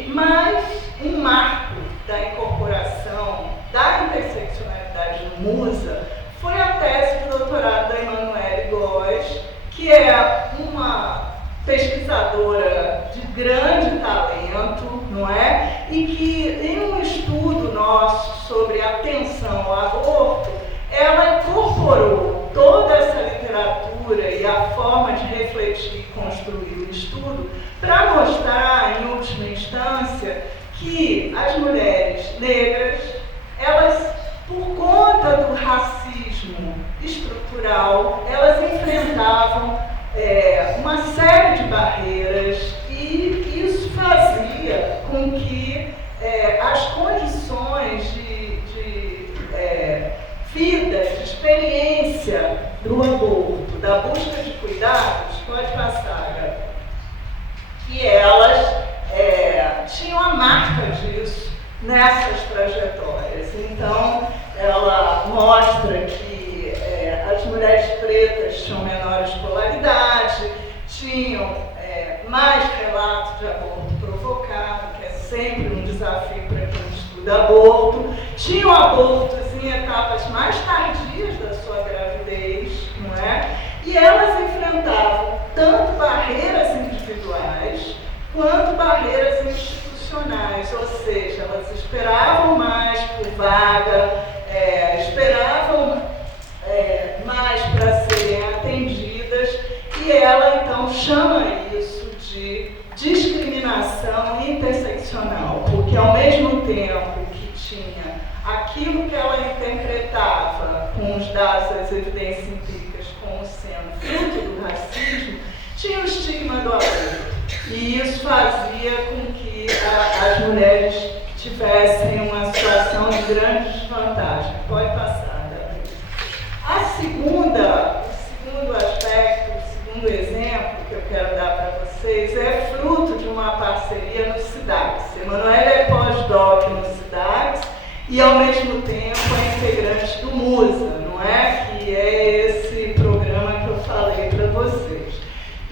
Mas um marco da incorporação da interseccionalidade no MUSA foi a tese de doutorado da Emanuele Góes, que é uma pesquisadora de grande talento, não é? E que, em um estudo nosso sobre atenção ao aborto, ela incorporou toda essa literatura e a forma de refletir e construir o estudo para mostrar, em última instância, que as mulheres negras, elas, por conta do racismo estrutural, elas enfrentavam uma série de barreiras e isso fazia com que as condições de vida, de experiência do aborto, da busca de cuidados, pode passar, Gabi, que elas tinham a marca disso nessas trajetórias. Então, ela mostra que as mulheres pretas tinham menor escolaridade, tinham mais relatos de aborto provocado, que é sempre um desafio para quem estuda aborto, tinham abortos em etapas mais tardias da sua gravidez, não é? E elas enfrentavam tanto barreiras individuais quanto barreiras institucionais, ou seja, elas esperavam mais por vaga, esperavam mais para serem atendidas, e ela então chama isso de discriminação interseccional, porque ao mesmo tempo que tinha aquilo que ela interpretava com os dados das evidências empíricas como sendo fruto do racismo, tinha o estigma do aborto. E isso fazia com que as mulheres tivessem uma situação de grande desvantagem. Pode passar, Davi. O segundo aspecto, o segundo exemplo que eu quero dar para vocês é fruto de uma parceria no SIDAX. Emanuele é pós-doc no SIDAX e, ao mesmo tempo, é integrante do MUSA, não é? Que é esse programa que eu falei para vocês.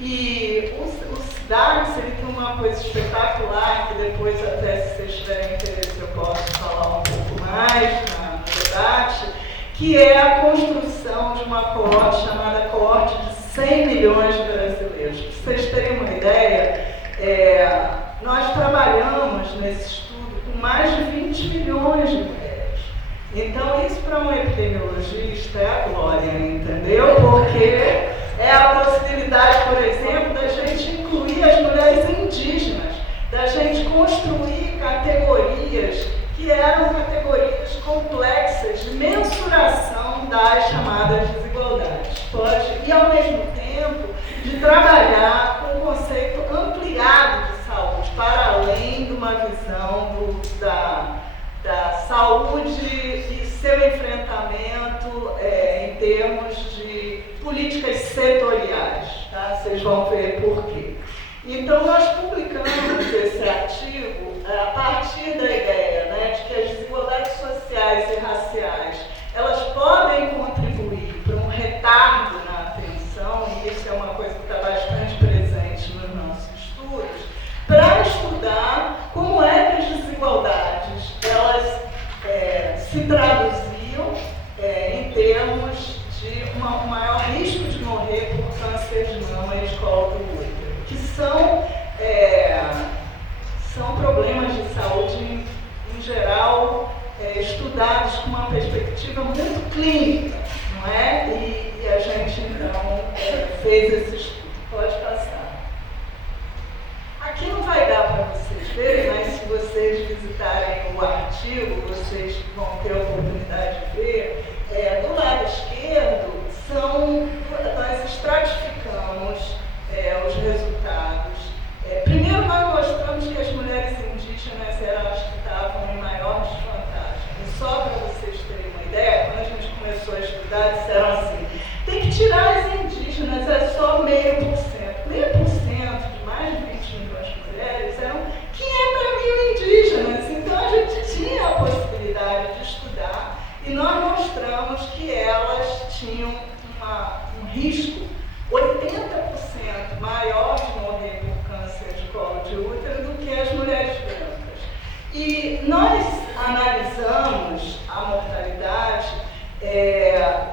E o SIDAX, ele tem uma coisa espetacular, que depois, até se vocês tiverem interesse, eu posso falar um pouco mais no debate, que é a construção de uma coorte chamada coorte de 100 milhões de brasileiros. Para vocês terem uma ideia, nós trabalhamos nesse estudo com mais de 20 milhões de mulheres. Então, isso para um epidemiologista é a glória, entendeu? Porque é a possibilidade, por exemplo, da gente incluir as mulheres indígenas, da gente construir categorias que eram categorias complexas de mensuração das chamadas desigualdades. E, ao mesmo tempo, de trabalhar com um conceito ampliado de saúde, para além de uma visão da saúde e seu enfrentamento em termos de políticas setoriais. Tá? Vocês vão ver por quê. Então, nós publicamos esse artigo a partir da ideia, né, de que as desigualdades sociais e raciais, elas podem contribuir para um retardo na atenção, e isso é uma coisa que está bastante presente nos nossos estudos, para estudar como é que as desigualdades elas se traduziam em termos de um maior risco de morrer por câncer de mama e escola do útero, que são problemas de saúde, em geral, estudados com uma perspectiva muito clínica, não é? E a gente, então, fez esse estudo. Pode passar. Aqui não vai dar para vocês verem, mas se vocês visitarem o artigo, vocês vão ter a oportunidade de ver. Do lado esquerdo, nós estratificamos os resultados. Primeiro, nós mostramos que as mulheres indígenas eram as que estavam em maior desvantagem. E só para vocês terem uma ideia, quando a gente começou a estudar, e nós mostramos que elas tinham um risco 80% maior de morrer por câncer de colo de útero do que as mulheres brancas. E nós analisamos a mortalidade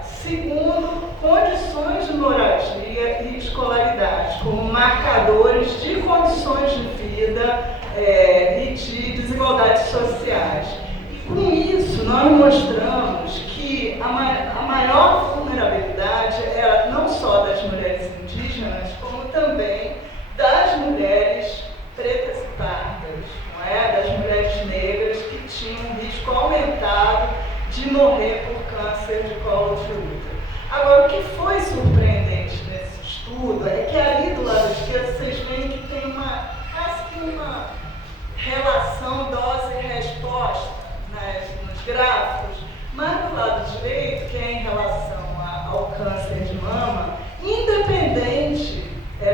segundo condições de moradia e escolaridade, como marcadores de condições de vida e de desigualdades sociais. E com isso, nós mostramos que a maior vulnerabilidade era não só das mulheres indígenas, como também das mulheres pretas e pardas, não é? Das mulheres negras que tinham um risco aumentado de morrer por câncer de colo de útero. Agora, o que foi surpreendente nesse estudo é que ali do lado esquerdo vocês veem que tem quase que uma relação dose e resposta nos gráficos, mas do lado direito, que é em relação ao câncer de mama, independente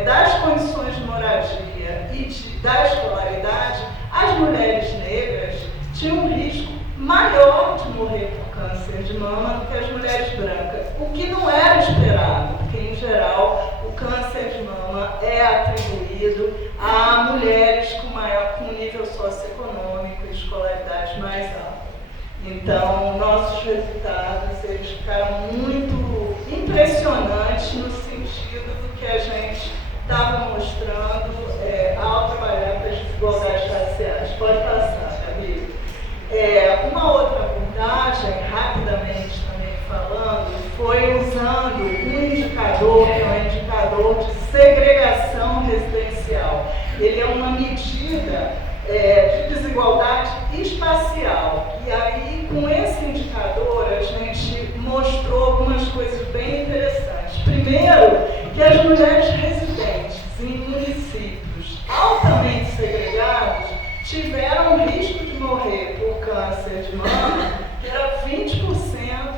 das condições de moradia e da escolaridade, as mulheres negras tinham um risco maior de morrer por câncer de mama do que as mulheres brancas, o que não era esperado, porque, em geral, o câncer de mama é atribuído a mulheres com nível socioeconômico e escolaridade mais alta. Então, nossos resultados eles ficaram muito impressionantes no sentido do que a gente estava mostrando ao trabalhar com as desigualdades raciais. Pode passar, Gabi. Uma outra abordagem, rapidamente também falando, foi usando um indicador, que é um indicador de segregação residencial. Ele é uma medida de desigualdade espacial. E aí, com esse indicador, a gente mostrou algumas coisas bem interessantes. Primeiro, que as mulheres residentes em municípios altamente segregados tiveram um risco de morrer por câncer de mama, que era 20%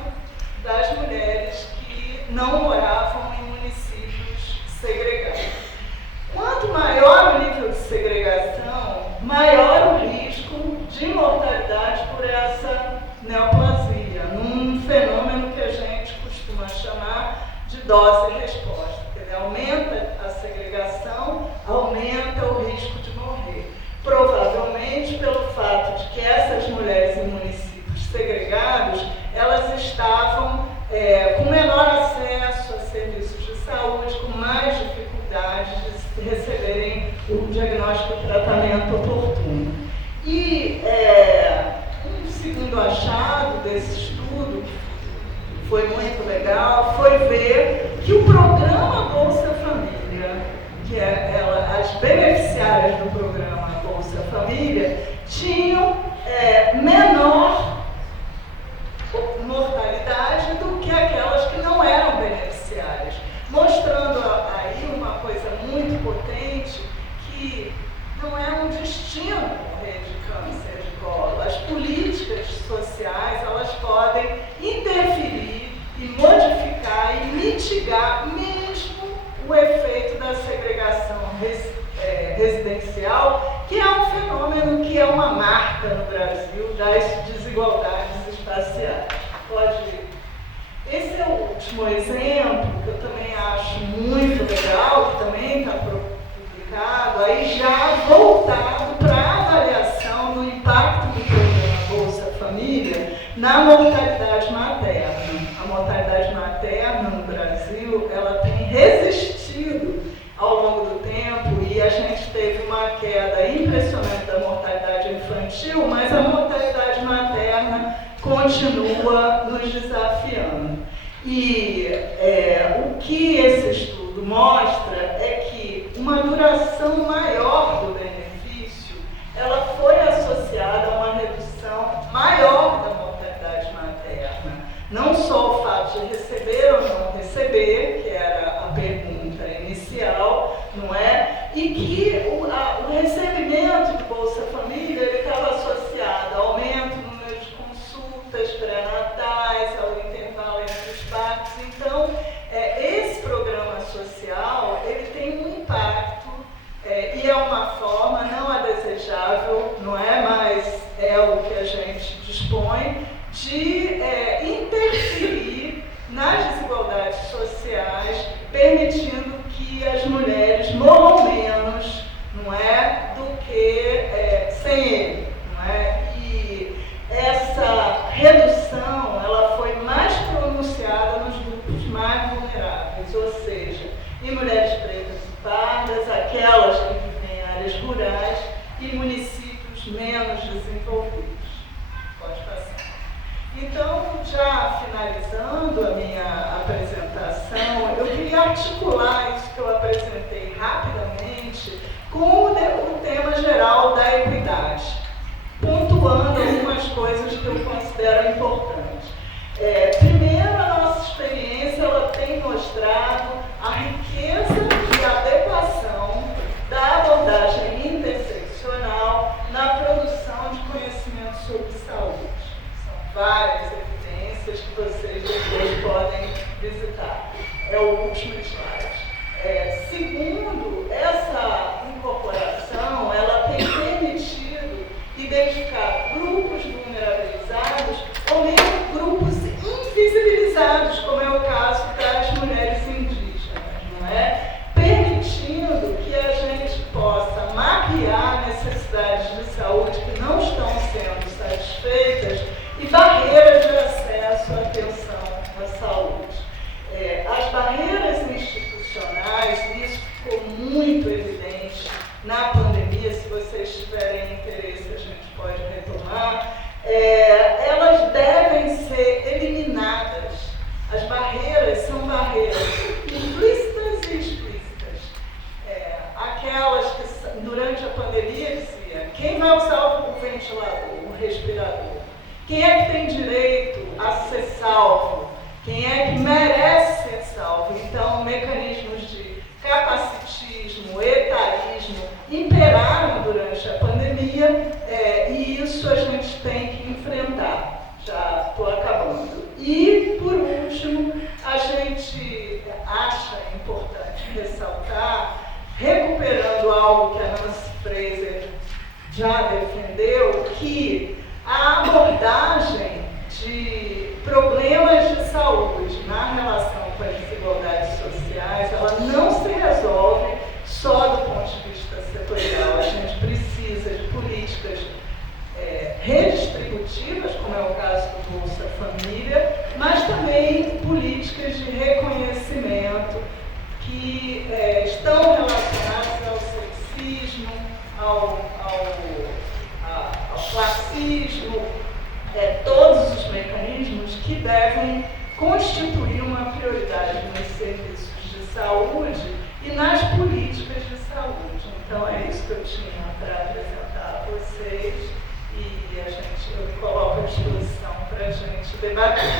das mulheres que não moravam em municípios segregados. Quanto maior o nível de segregação, maior o risco de mortalidade por essa neoplasia, num fenômeno que a gente costuma chamar de dose e resposta. Quer dizer, aumenta a segregação, aumenta o risco de morrer. Provavelmente pelo fato de que essas mulheres em municípios segregados, elas estavam com menor acesso a serviços de saúde, com mais dificuldade de receberem o diagnóstico e tratamento oportuno. E um segundo achado desse estudo, que foi muito legal, foi ver que o programa Bolsa Família, que as beneficiárias do programa Bolsa Família, tinham menor mortalidade do que aquelas que não eram beneficiárias, mostrando aí uma coisa muito potente, que não é um destino morrer de câncer de colo. As políticas sociais, elas podem interferir e modificar e mitigar mesmo o efeito da segregação residencial, que é um fenômeno que é uma marca no Brasil das desigualdades espaciais. Pode ir. Esse é o último exemplo, que eu também acho muito legal, que também está publicado, aí já voltado para a avaliação do impacto do programa Bolsa Família na mortalidade materna. A mortalidade materna no Brasil, ela tem resistido ao longo do tempo, e a gente teve uma queda impressionante da mortalidade infantil, mas a mortalidade materna continua nos desafiando. E o que esse estudo mostra é que uma duração maior do benefício, ela foi associada a uma redução maior da mortalidade materna. Não só o fato de receber ou não receber, que era a pergunta inicial, não é? E que o recebimento do Bolsa Família estava associado ao aumento no número de consultas pré-natais, ao intervalo entre os partos. Então, esse programa social, ele tem um impacto e é uma forma não a desejável, não é? Mas é o que a gente dispõe de em municípios menos desenvolvidos. Pode passar. Então, já finalizando a minha apresentação, eu queria articular isso que eu apresentei rapidamente com o tema geral da equidade, pontuando algumas coisas que eu considero importantes. Primeiro, a nossa experiência ela tem mostrado a riqueza e a adequação da abordagem interseccional na produção de conhecimento sobre saúde. São várias evidências que vocês depois podem visitar. É o último slide. Segundo, essa incorporação ela tem permitido identificar grupos vulnerabilizados ou mesmo grupos invisibilizados, como é o caso das mulheres indígenas, não é? Permitindo que a gente possa mapear necessidades de saúde que não estão sendo satisfeitas e barreiras de acesso à atenção à saúde. As barreiras institucionais, isso ficou muito evidente na pandemia, se vocês tiverem interesse a gente pode retomar, elas devem ser eliminadas. As barreiras são barreiras implícitas e explícitas. Aquelas que durante a pandemia dizia, quem vai usar o ventilador, o respirador? Quem é que tem direito a ser salvo? Quem é que merece ser salvo? Então, mecanismos de capacitismo, etarismo imperaram durante a pandemia e isso a gente tem que enfrentar. Já estou acabando. E, por último, a gente acha importante ressaltar, recuperando algo que a Nancy Fraser já defendeu, que a abordagem de problemas de saúde na relação com as desigualdades sociais, ela não se resolve só do ponto de vista setorial. A gente precisa de políticas redistributivas, como é o caso do Bolsa Família, mas também políticas de reconhecimento que estão relacionadas ao sexismo, ao classismo, todos os mecanismos que devem constituir uma prioridade nos serviços de saúde e nas políticas de saúde. Então é isso que eu tinha para apresentar a vocês e eu me coloco à disposição para a gente debater.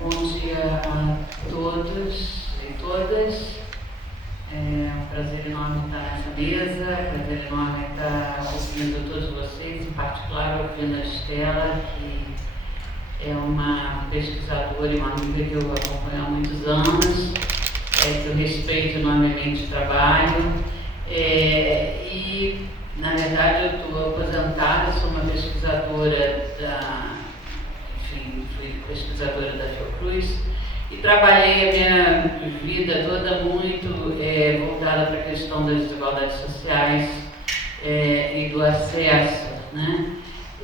Bom dia a todos e todas. É um prazer enorme estar nessa mesa, prazer enorme estar ouvindo todos vocês, em particular ouvindo a Estela, que é uma pesquisadora e uma amiga que eu acompanho há muitos anos, que eu respeito enormemente o trabalho. E, na verdade, eu estou aposentada, sou uma pesquisadora fui pesquisadora da Fiocruz e trabalhei a minha vida toda muito voltada para a questão das desigualdades sociais e do acesso, né?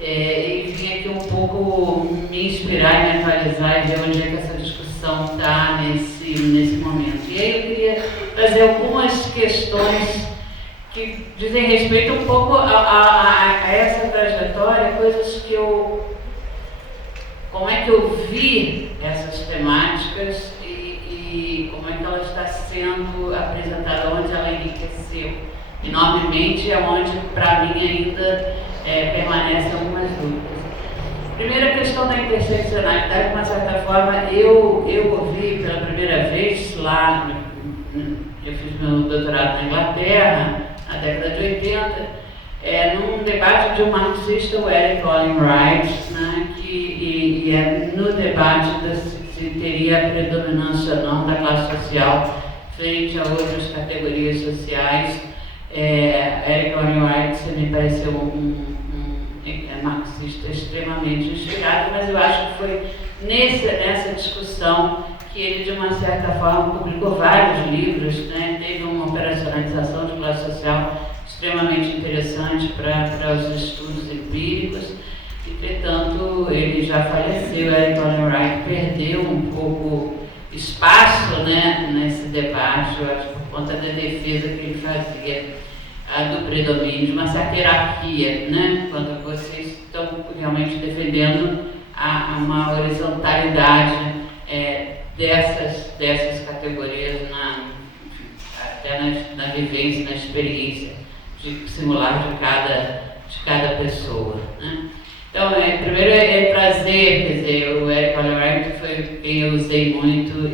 E vim aqui um pouco me inspirar e me atualizar e ver onde é que essa discussão está nesse momento. E aí eu queria trazer algumas questões que dizem respeito um pouco a essa trajetória, coisas que como é que eu vi essas temáticas e como é que ela está sendo apresentada, onde ela enriqueceu enormemente e onde, para mim, ainda permanecem algumas dúvidas. Primeira questão da interseccionalidade, de uma certa forma, eu ouvi pela primeira vez lá, eu fiz meu doutorado na Inglaterra, na década de 80, num debate de um marxista, o Eric Olin Wright, né, e no debate se teria a predominância ou não da classe social frente a outras categorias sociais. Eric Olin Wright me pareceu um marxista extremamente inspirado, mas eu acho que foi nessa discussão que ele, de uma certa forma, publicou vários livros, né, teve uma operacionalização de classe social extremamente interessante para os estudos empíricos. Entretanto, ele já faleceu, Eric Olin Wright perdeu um pouco espaço, né, nesse debate, eu acho, por conta da defesa que ele fazia do predomínio de uma certa hierarquia, né, quando vocês estão realmente defendendo uma horizontalidade dessas categorias até na vivência, na experiência singular de cada pessoa, né? Então, primeiro é trazer, quer dizer, o Éric Oliveri, que foi quem eu usei muito,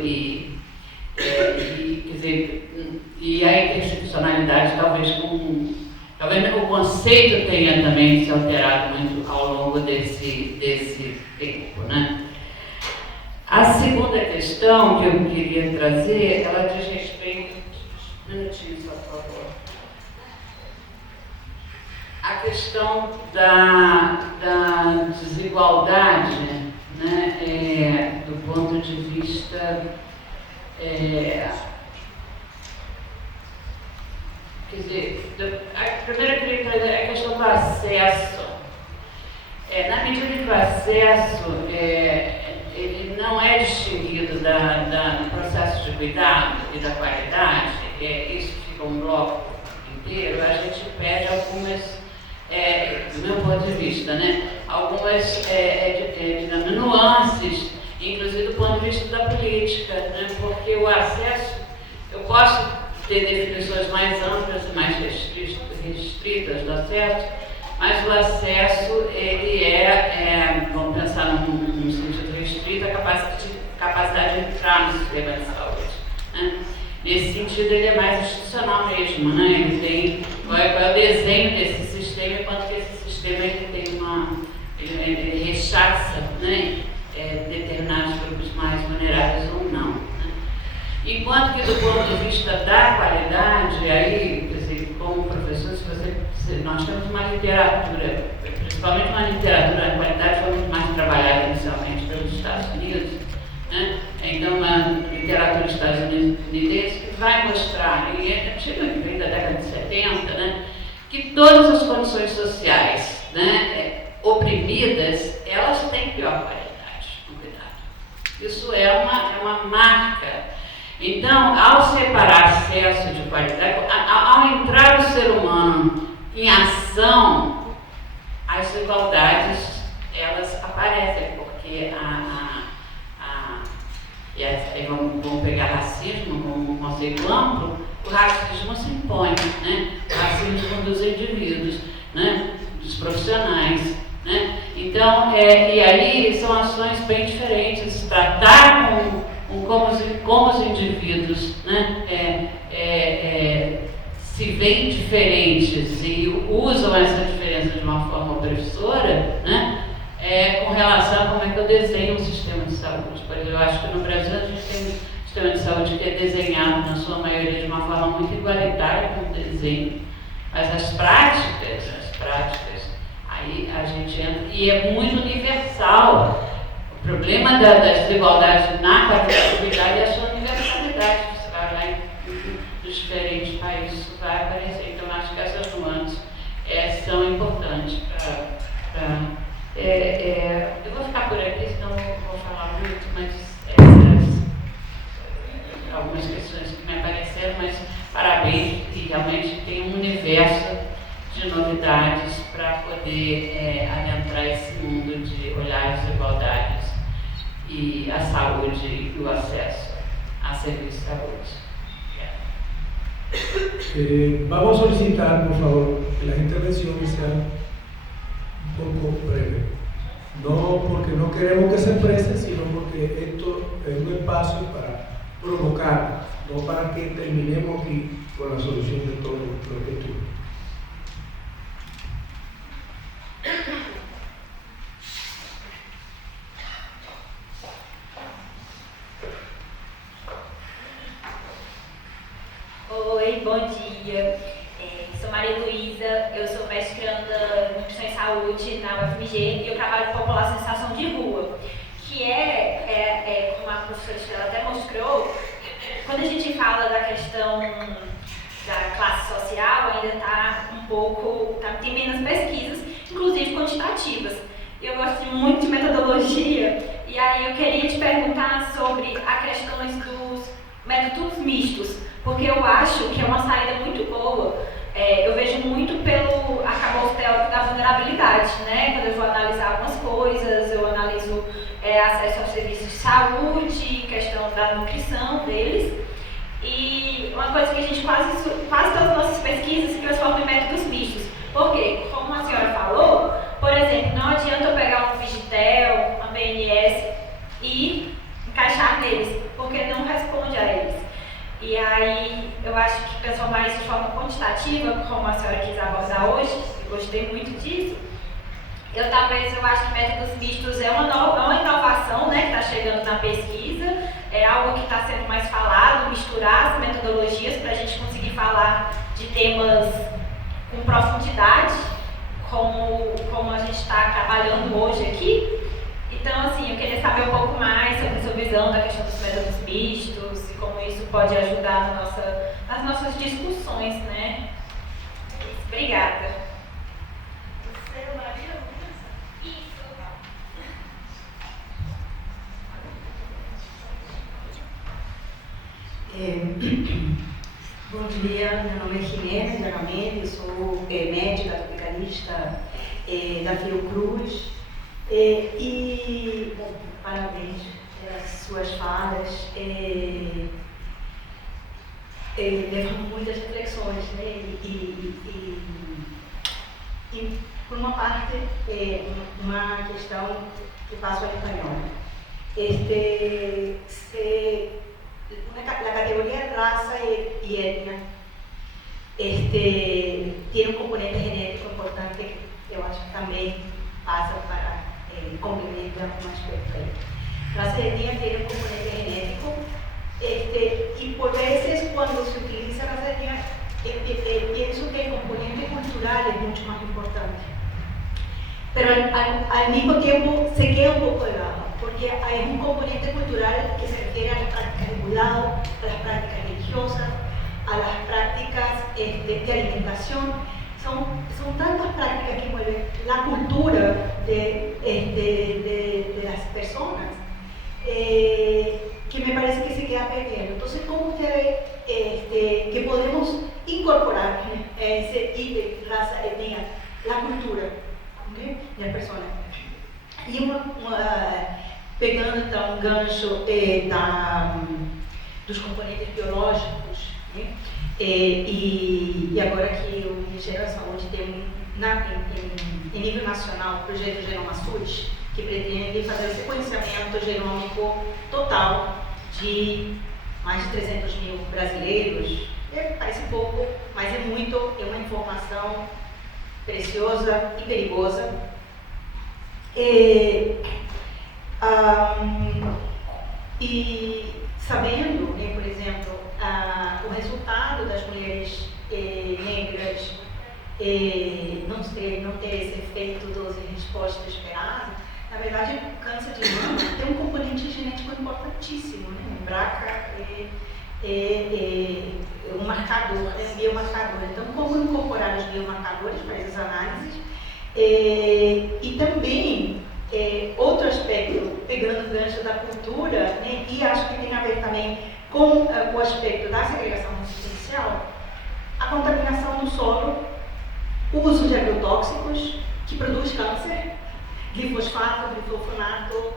quer dizer, e a interseccionalidade, talvez o conceito tenha também se alterado muito ao longo desse tempo, né? A segunda questão que eu queria trazer, ela diz respeito... Um minutinho, só, por favor. A questão da desigualdade, né, do ponto de vista... quer dizer, primeiro eu queria trazer a questão do acesso. Na medida que o acesso ele não é distinguido do processo de cuidado e da qualidade, isso fica um bloco inteiro, a gente perde algumas, do meu ponto de vista, né, algumas digamos, nuances, inclusive do ponto de vista da política, né, porque o acesso, eu posso ter definições mais amplas e mais restritas do acesso, mas o acesso, ele vamos pensar num sentido restrito, a capacidade de entrar no sistema de saúde, né? Nesse sentido, ele é mais institucional mesmo, né? Ele tem, qual é o desenho desse sistema, enquanto que esse sistema ele tem ele rechaça, né, determinados grupos mais vulneráveis ou não, né? Enquanto que do ponto de vista da qualidade, aí, quer dizer, como professor, nós temos uma literatura, principalmente uma literatura, a qualidade foi muito mais trabalhada inicialmente pelos Estados Unidos, né? Então, uma literatura estadunidense que vai mostrar, e é antiga, que vem da década de 70, né, que todas as condições sociais, né, oprimidas, elas têm pior qualidade no cuidado. Isso é uma marca. Então, ao separar acesso de qualidade, ao entrar o ser humano em ação, as desigualdades, elas aparecem, porque vamos pegar racismo como um conceito amplo, o racismo se impõe, né? O racismo dos indivíduos, né? Dos profissionais, né? Então, e aí são ações bem diferentes, tratar como os indivíduos, né? Se veem diferentes e usam essa diferença de uma forma opressora, né? Com relação a como é que eu desenho um sistema de saúde. Por exemplo, eu acho que no Brasil a gente tem um sistema de saúde que é desenhado, na sua maioria, de uma forma muito igualitária como desenho. Mas as práticas, aí a gente entra, e é muito universal. O problema das desigualdades na qualidade do cuidado é a sua universalidade. Você vai olhar em diferentes países, isso vai aparecer. Então, acho que essas nuances são importantes para eu vou ficar por aqui, senão vou falar muito, mas algumas questões que me apareceram, mas parabéns, que realmente tem um universo de novidades para poder adentrar esse mundo de olhar as desigualdades e a saúde e o acesso a serviços de saúde. Vamos a solicitar, por favor, que las intervenciones sean un poco breves. No porque no queremos que se expresen, sino porque esto es un espacio para provocar, no para que terminemos aquí con la solución de todo lo que estuvo. Oi, bom dia. Sou Maria Luísa, eu sou mestranda em nutrição e saúde na UFMG e eu trabalho com população em situação de rua, que como a professora Estela até mostrou, quando a gente fala da questão da classe social, ainda está tem menos pesquisas, inclusive quantitativas. Eu gosto muito de metodologia E aí eu queria te perguntar sobre as questões dos métodos mistos, porque eu acho que é uma saída muito boa. Eu vejo muito pelo arcabouço teórico da vulnerabilidade, né? Quando eu vou analisar algumas coisas, eu analiso acesso aos serviços de saúde, questão da nutrição deles. E uma coisa que a gente quase todas as nossas pesquisas se transformam em métodos mistos. Porque, como a senhora falou, por exemplo, não adianta eu pegar um Vigitel, uma BNS e encaixar neles, porque não responde a eles. E aí, eu acho que transformar isso de forma quantitativa, como a senhora quis abordar hoje, eu gostei muito disso, eu acho que métodos mistos é uma inovação, né, que está chegando na pesquisa, é algo que está sendo mais falado, misturar as metodologias para a gente conseguir falar de temas com profundidade, como a gente está trabalhando hoje aqui. Então, assim, eu queria saber um pouco mais sobre a sua visão da questão dos métodos mistos e como isso pode ajudar nas nossas discussões, né? Obrigada. Você, Maria? Isso. Bom dia, meu nome é Jimena Gianamendi, sou médica tropicalista da Fiocruz. Bom, parabéns pelas suas falas. Levam muitas reflexões, né? E por uma parte, uma questão que passo al español. La categoría raza y etnia tiene un componente genético importante que yo acho que también pasa para complementar un aspecto ahí. Raza y etnia tiene un componente genético y por veces cuando se utiliza raza y etnia pienso que el componente cultural es mucho más importante. Pero al mismo tiempo se queda un poco de lado, porque hay un componente cultural que se refiere a las prácticas de cuidado, a las prácticas religiosas, a las prácticas de alimentación. Son tantas prácticas que mueven la cultura de las personas que me parece que se queda perdiendo. Entonces, ¿cómo usted ve que podemos incorporar ese raza, etnia, la cultura, okay, das personas? E pegando então um gancho dos componentes biológicos, né? E agora que o Ministério da Saúde tem em nível nacional o projeto Genoma SUS, que pretende fazer o sequenciamento genômico total de mais de 300 mil brasileiros. Parece pouco, mas é muito, é uma informação preciosa e perigosa. E sabendo, né, por exemplo, o resultado das mulheres negras não ter esse efeito dose e resposta esperada, na verdade, o câncer de mama tem um componente genético importantíssimo, né? O BRCA é um marcador, é um biomarcador. Então, como incorporar os biomarcadores para essas análises? E também, outro aspecto, pegando o gancho da cultura, né, e acho que tem a ver também com o aspecto da segregação residencial, a contaminação do solo, o uso de agrotóxicos, que produz câncer, glifosfato, glifosfonato,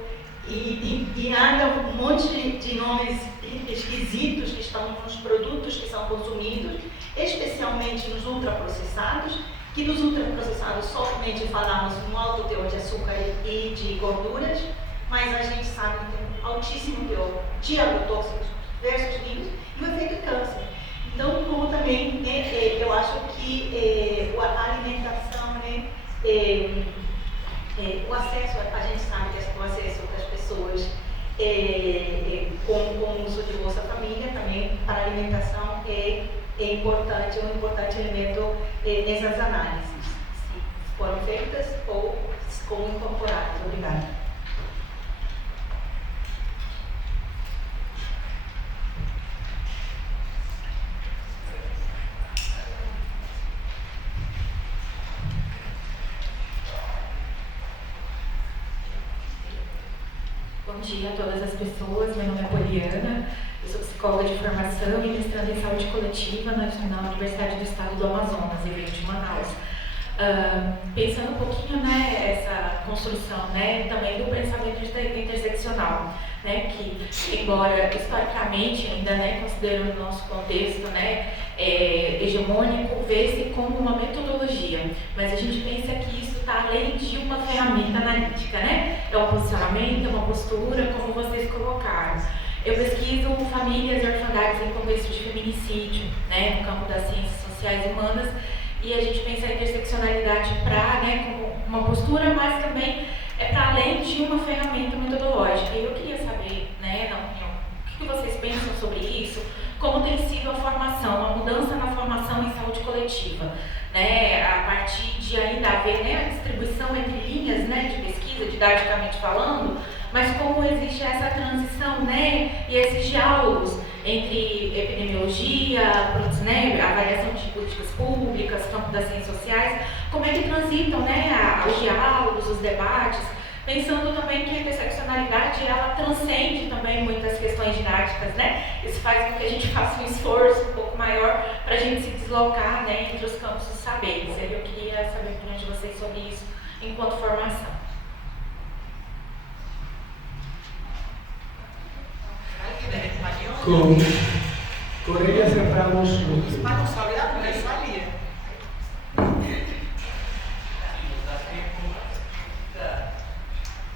e anda um monte de nomes esquisitos que estão nos produtos que são consumidos, especialmente nos ultraprocessados, que dos ultraprocessados somente falamos no alto teor de açúcar e de gorduras, mas a gente sabe que tem um altíssimo teor de agrotóxicos, diversos níveis, e o efeito câncer. Então, como também, né, eu acho que a alimentação, né, o acesso, a gente sabe que o acesso das pessoas com o uso de Bolsa Família também para a alimentação é importante, um importante elemento nessas análises, se foram feitas ou como incorporadas. Obrigada. Bom dia a todas as pessoas, meu nome é Poliana, eu sou psicóloga de formação e mestranda em saúde coletiva na Universidade do Estado do Amazonas, em Rio de Manaus. Pensando um pouquinho, né, essa construção, né, também do pensamento interseccional, né, que embora historicamente ainda, né, considerando o nosso contexto, né, hegemônico, vê-se como uma metodologia, mas a gente pensa que isso está além de uma ferramenta analítica, né, é um posicionamento, é uma postura, como vocês colocaram. Eu pesquiso famílias e orfandades em contexto de feminicídio, né, no campo das ciências sociais e humanas, e a gente pensa a interseccionalidade como uma postura, mas também para além de uma ferramenta metodológica. E eu queria saber, né, na opinião, o que vocês pensam sobre isso, como tem sido a formação, a mudança na formação em saúde coletiva, né, a partir de ainda haver, né, a distribuição entre linhas, né, de pesquisa, didaticamente falando, mas como existe essa transição, né, e esses diálogos entre epidemiologia, né, avaliação de políticas públicas, campo das ciências sociais, como é que transitam, né, os diálogos, os debates, pensando também que a interseccionalidade ela transcende também muitas questões didáticas, né? Isso faz com que a gente faça um esforço um pouco maior para a gente se deslocar, né, entre os campos dos saberes. Eu queria saber a opinião de vocês sobre isso enquanto formação. Con ella cerramos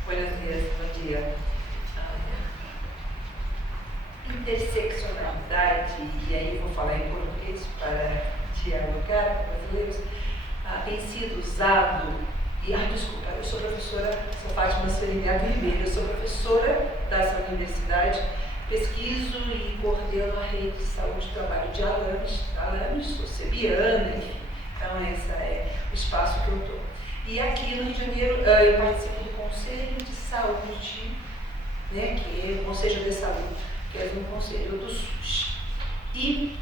Buenos dias, bom dia. Interseccionalidade, e aí vou falar em português para dialogar com brasileiros, tem sido usado, desculpa, eu sou professora, sou Fátima Sereniato Ribeiro, eu sou professora dessa universidade, pesquiso e coordeno a rede de saúde e trabalho de Alames, sou sebiana, enfim, então esse é o espaço que eu estou. E aqui no Rio de Janeiro eu participo do Conselho de Saúde, né, que é o Conselho de Saúde, que é um conselho do SUS. E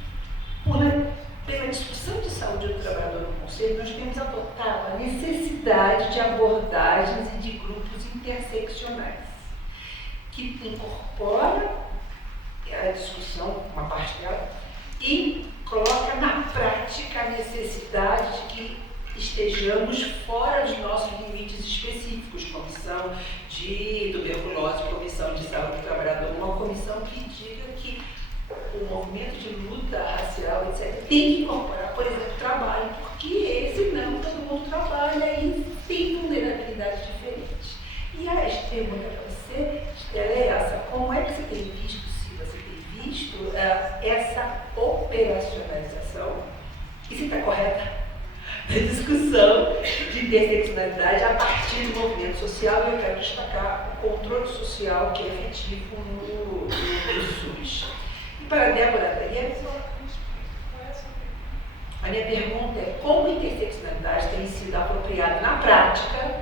pela discussão de saúde do trabalhador no Conselho, nós temos adotado a necessidade de abordagens e de grupos interseccionais, que incorpora a discussão, uma parte dela, e coloca na prática a necessidade de que estejamos fora dos nossos limites específicos, comissão de tuberculose, comissão de saúde do trabalhador, uma comissão que diga que o movimento de luta racial, etc., tem que incorporar, por exemplo, trabalho, porque senão todo mundo trabalha e tem vulnerabilidades diferentes. E a pergunta para você é essa: como é que você tem visto, se você tem visto, essa operacionalização, e se está correta, da discussão de interseccionalidade a partir do movimento social? E eu quero destacar o controle social que é efetivo no SUS. E para a Débora, a minha pergunta é: como a interseccionalidade tem sido apropriada na prática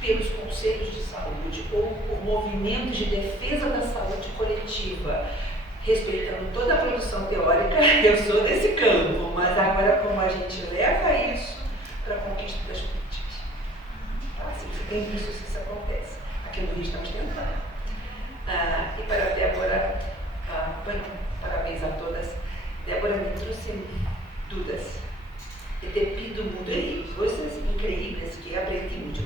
pelos conselhos de saúde ou por movimentos de defesa da saúde coletiva, respeitando toda a produção teórica? Eu sou desse campo, mas agora como a gente leva isso para a conquista das políticas. Se você tem visto se isso acontece. Aqui no Rio estamos tentando. E para a Débora, parabéns a todas. Débora me trouxe dúvidas. He te pido mucho, coisas increíbles que aprendi mucho.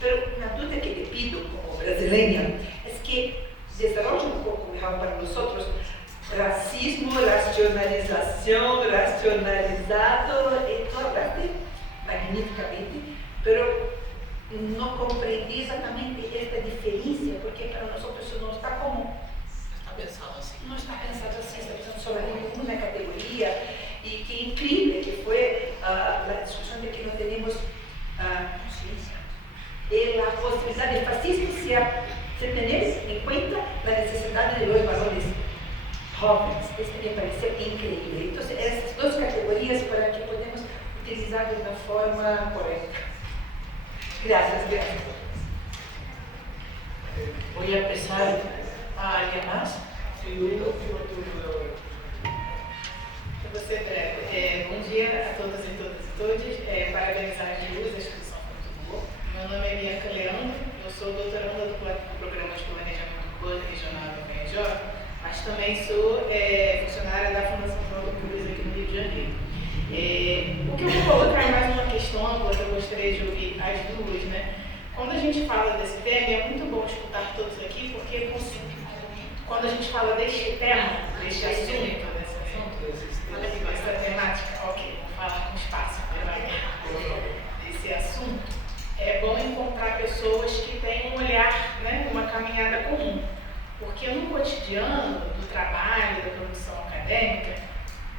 Pero la duda que te pido como brasileña es que desarrolle un poco mejor para nosotros racismo, racionalización, racionalizado, tú hablaste magníficamente, pero no comprendí exactamente esta diferencia, porque para nosotros eso no está como... No está pensado así, está pensando sobre una categoría, y qué increíble que fue la discusión de que no tenemos conciencia. La posibilidad del fascismo se tener en cuenta la necesidad de los valores jóvenes. Esto me pareció increíble. Entonces, esas dos categorías para que podamos utilizar de una forma correcta. Gracias. Voy a empezar. ¿Alguien más? Você breve. Bom dia a todas e todos. Parabenizar a Giluz, a instituição foi muito boa. Meu nome é Bianca Leandro, eu sou doutoranda do Programa de Planejamento coordenadora regional da FRJ, mas também sou funcionária da Fundação Paulo Cruz aqui no Rio de Janeiro. O que eu vou colocar é mais uma questão ampla que eu gostaria de ouvir as duas, né? Quando a gente fala desse tema, é muito bom escutar todos aqui, porque quando a gente fala deste tema, deste assunto, dessa temática, ok, vou falar com espaço desse assunto, é bom encontrar pessoas que têm um olhar, né, uma caminhada comum. Porque no cotidiano do trabalho, da produção acadêmica,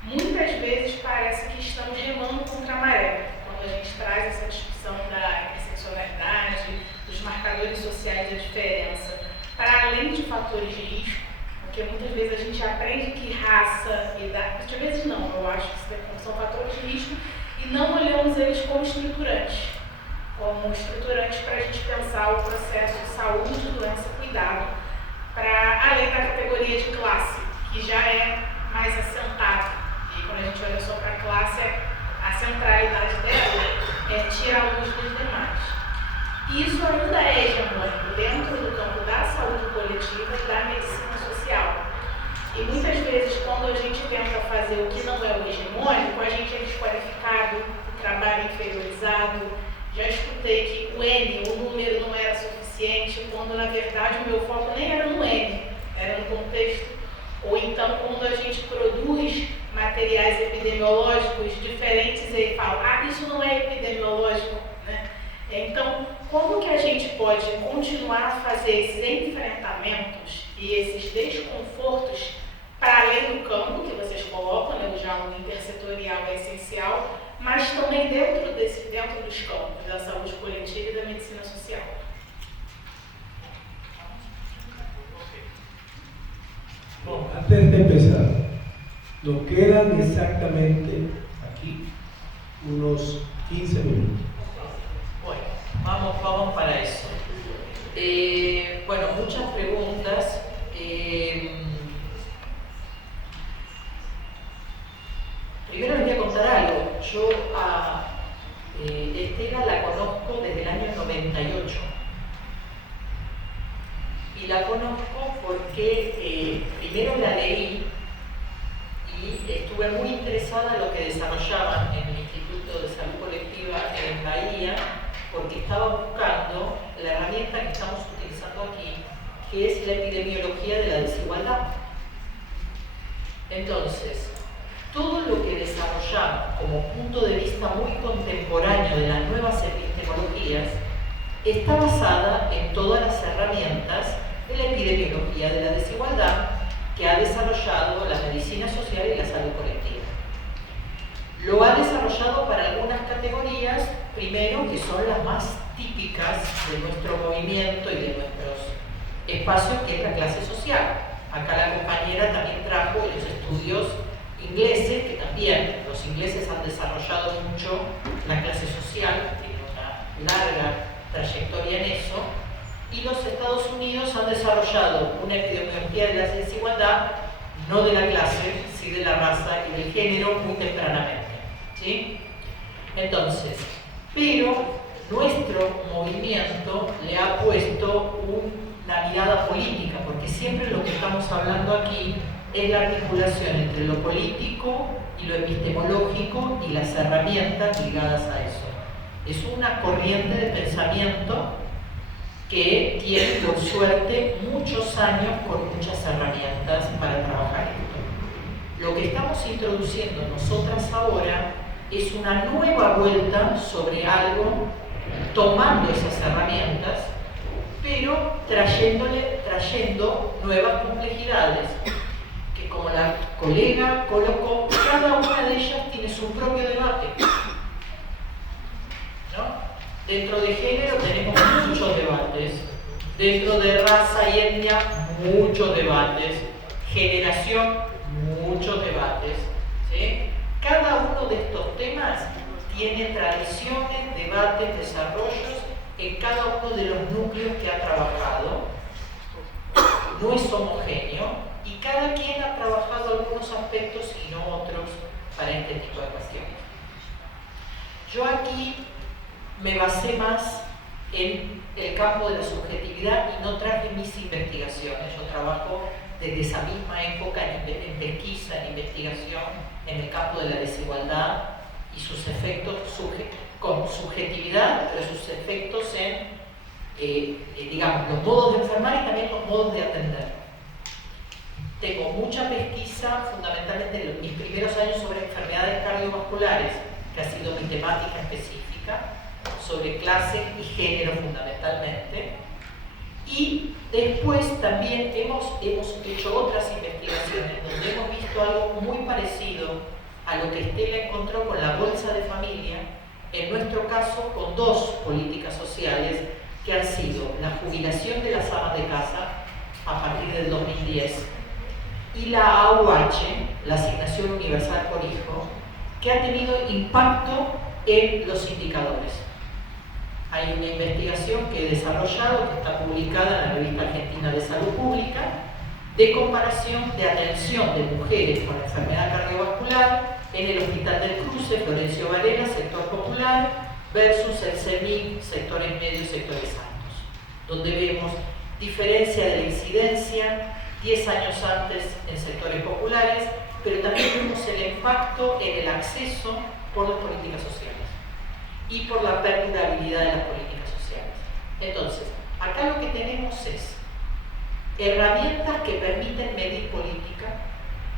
muitas vezes parece que estamos remando contra a maré, quando a gente traz essa discussão da interseccionalidade, dos marcadores sociais da diferença, para além de fatores de risco, porque muitas vezes a gente aprende que raça e idade, muitas vezes não, eu acho que são fatores de risco e não olhamos eles como estruturantes para a gente pensar o processo de saúde, doença e cuidado, para além da categoria de classe, que já é mais assentada. E quando a gente olha só para a classe, a centralidade dela é tirar a luz dos demais. Isso ainda é hegemônico dentro do campo da saúde coletiva e da medicina social. E muitas vezes, quando a gente tenta fazer o que não é o hegemônico, a gente é desqualificado, o trabalho inferiorizado. Já escutei que o N, o número, não era suficiente, quando na verdade o meu foco nem era no N, era no contexto. Ou então, quando a gente produz materiais epidemiológicos diferentes e fala, isso não é epidemiológico, né? Então, como que a gente pode continuar a fazer esses enfrentamentos e esses desconfortos para além do campo que vocês colocam, né? O diálogo intersetorial é essencial, mas também dentro dos campos da saúde coletiva e da medicina social. Bom, antes de empezar, nos quedan exactamente aquí unos 15 minutos. Bueno, vamos para eso. Bueno, muchas preguntas. Primero les voy a contar algo. Yo a Estela la conozco desde el año 98. Y la conozco porque primero la leí y estuve muy interesada en lo que desarrollaban en el Instituto de Salud Colectiva en Bahía, porque estaba buscando la herramienta que estamos utilizando aquí, que es la epidemiología de la desigualdad. Entonces, todo lo que desarrollamos como punto de vista muy contemporáneo de las nuevas epistemologías está basada en todas las herramientas de la epidemiología de la desigualdad que ha desarrollado la medicina social y la salud colectiva. Lo ha desarrollado para algunas categorías, primero, que son las más típicas de nuestro movimiento y de nuestros espacios, que es la clase social. Acá la compañera también trajo los estudios ingleses, que también los ingleses han desarrollado mucho la clase social, tienen una larga trayectoria en eso, y los Estados Unidos han desarrollado una epidemiología de la desigualdad, no de la clase, sí de la raza y del género, muy tempranamente, ¿sí? Entonces, pero nuestro movimiento le ha puesto una mirada política, porque siempre lo que estamos hablando aquí es la articulación entre lo político y lo epistemológico y las herramientas ligadas a eso. Es una corriente de pensamiento que tiene, por suerte, muchos años con muchas herramientas para trabajar esto. Lo que estamos introduciendo nosotras ahora es una nueva vuelta sobre algo, tomando esas herramientas, pero trayendo nuevas complejidades, que como la colega colocó, cada una de ellas tiene su propio debate, ¿no? Dentro de género tenemos muchos debates, dentro de raza y etnia muchos debates, generación muchos debates, ¿sí? Cada uno de estos temas tiene tradiciones, debates, desarrollos en cada uno de los núcleos que ha trabajado, no es homogéneo y cada quien ha trabajado algunos aspectos y no otros para este tipo de cuestiones. Yo aquí me basé más en el campo de la subjetividad y no traje mis investigaciones. Yo trabajo desde esa misma época en pesquisa, en investigación, en el campo de la desigualdad y sus efectos con subjetividad, pero sus efectos en, digamos, los modos de enfermar y también los modos de atender. Tengo mucha pesquisa, fundamentalmente en mis primeros años, sobre enfermedades cardiovasculares, que ha sido mi temática específica, sobre clase y género fundamentalmente. Y después también hemos hecho otras investigaciones donde hemos visto algo muy parecido a lo que Estela encontró con la bolsa de familia, en nuestro caso con dos políticas sociales que han sido la jubilación de las amas de casa a partir del 2010 y la AUH, la Asignación Universal por Hijo, que ha tenido impacto en los indicadores. Hay una investigación que he desarrollado, que está publicada en la Revista Argentina de Salud Pública, de comparación de atención de mujeres con enfermedad cardiovascular en el Hospital del Cruce, Florencio Varela, sector popular, versus el CEMIC, sectores medios y sectores altos, donde vemos diferencia de la incidencia 10 años antes en sectores populares, pero también vemos el impacto en el acceso por las políticas sociales y por la perdurabilidad de las políticas sociales. Entonces, acá lo que tenemos es herramientas que permiten medir política,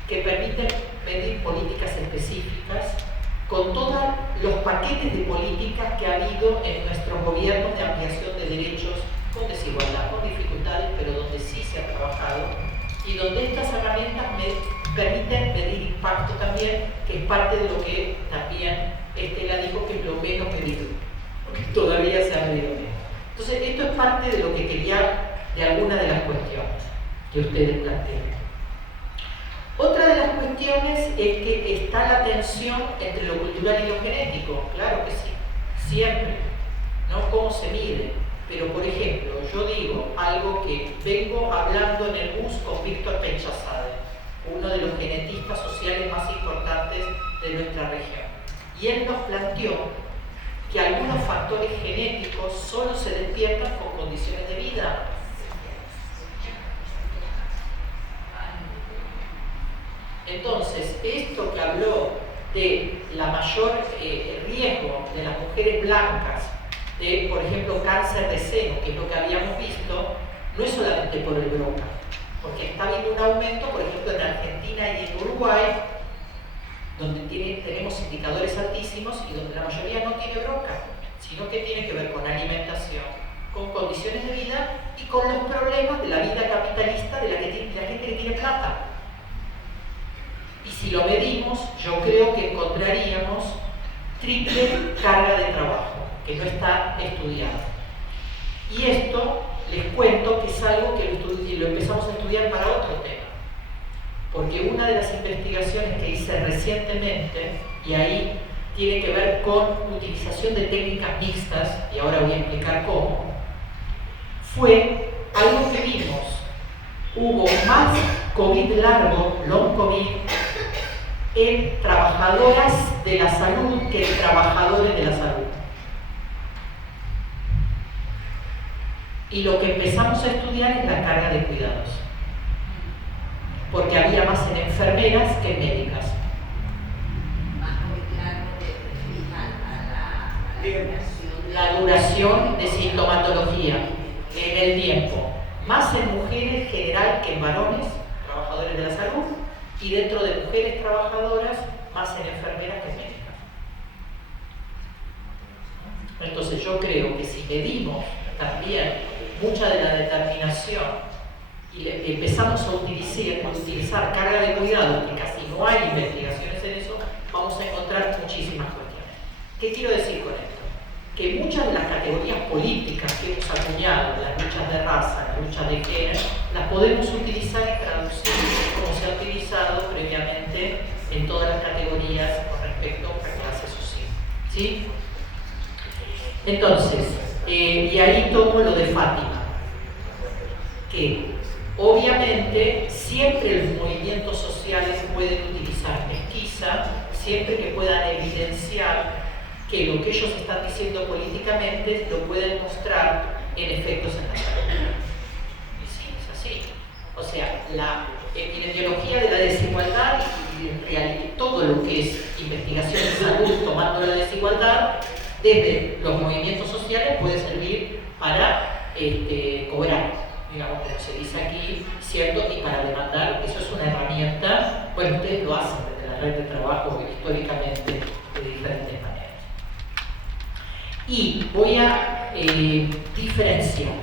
que permiten medir políticas específicas, con todos los paquetes de políticas que ha habido en nuestros gobiernos de ampliación de derechos, con desigualdad, con dificultades, pero donde sí se ha trabajado, y donde estas herramientas permiten medir impacto también, que es parte de lo que también Estela dijo que es lo menos medido, porque todavía se ha medido menos. Entonces, esto es parte de lo que quería, de alguna de las cuestiones que ustedes plantean. Otra de las cuestiones es que está la tensión entre lo cultural y lo genético, claro que sí, siempre, ¿no? ¿Cómo se mide? Pero, por ejemplo, yo digo algo que vengo hablando en el bus con Víctor Penchazade, uno de los genetistas sociales más importantes de nuestra región. Y él nos planteó que algunos factores genéticos solo se despiertan con condiciones de vida. Entonces, esto que habló de la mayor riesgo de las mujeres blancas, de, por ejemplo, cáncer de seno, que es lo que habíamos visto, no es solamente por el BRCA, porque está habiendo un aumento, por ejemplo, en Argentina y en Uruguay, donde tenemos indicadores altísimos y donde la mayoría no tiene BRCA, sino que tiene que ver con alimentación, con condiciones de vida y con los problemas de la vida capitalista de la gente que tiene plata. Y si lo medimos, yo creo que encontraríamos triple carga de trabajo, que no está estudiado. Y esto, les cuento que es algo que lo empezamos a estudiar para otro tema. Porque una de las investigaciones que hice recientemente, y ahí tiene que ver con utilización de técnicas mixtas, y ahora voy a explicar cómo, fue algo que vimos. Hubo más COVID largo, long COVID, en trabajadoras de la salud que en trabajadores de la salud. Y lo que empezamos a estudiar es la carga de cuidados, porque había más en enfermeras que en médicas. La duración de sintomatología en el tiempo, más en mujeres general que en varones, trabajadores de la salud, y dentro de mujeres trabajadoras, más en enfermeras que en médicas. Entonces yo creo que si medimos también mucha de la determinación y empezamos a utilizar carga de cuidado, que casi no hay investigaciones en eso, vamos a encontrar muchísimas cuestiones. ¿Qué quiero decir con esto? Que muchas de las categorías políticas que hemos acuñado, las luchas de raza, las luchas de género, las podemos utilizar y traducir como se ha utilizado previamente en todas las categorías con respecto a clase social. ¿Sí? Entonces, y ahí tomo lo de Fátima, que obviamente siempre los movimientos sociales pueden utilizar pesquisa, siempre que puedan evidenciar que lo que ellos están diciendo políticamente lo pueden mostrar en efectos en la salud. Y sí, es así. O sea, la epidemiología de la desigualdad y en realidad todo lo que es investigación en salud tomando la desigualdad desde los movimientos sociales puede servir para cobrar, digamos, como se dice aquí, ¿cierto? Y para demandar, eso es una herramienta, bueno, ustedes lo hacen desde la red de trabajo históricamente de diferentes maneras. Y voy a diferenciar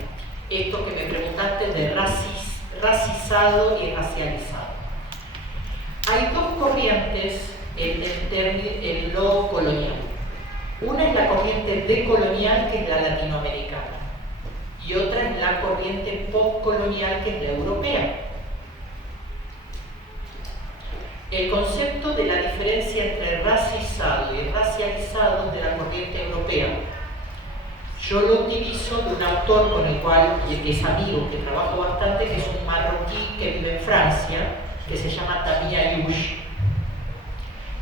esto que me preguntaste de racizado y racializado. Hay dos corrientes en lo colonial. Una es la corriente decolonial, que es la latinoamericana, y otra es la corriente postcolonial, que es la europea. El concepto de la diferencia entre racizado y racializado de la corriente europea, yo lo utilizo de un autor con el cual es amigo, que trabajo bastante, que es un marroquí que vive en Francia, que se llama Tamia Ayouch,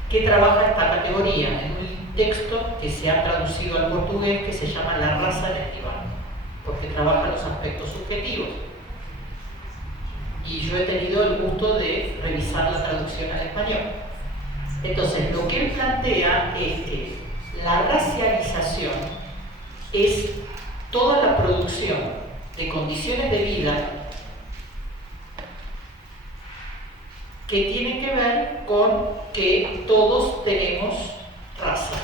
que trabaja esta categoría en un texto que se ha traducido al portugués, que se llama La raza en el diván, porque trabaja los aspectos subjetivos. Y yo he tenido el gusto de revisar la traducción al español. Entonces, lo que él plantea es que la racialización es toda la producción de condiciones de vida que tienen que ver con que todos tenemos raza,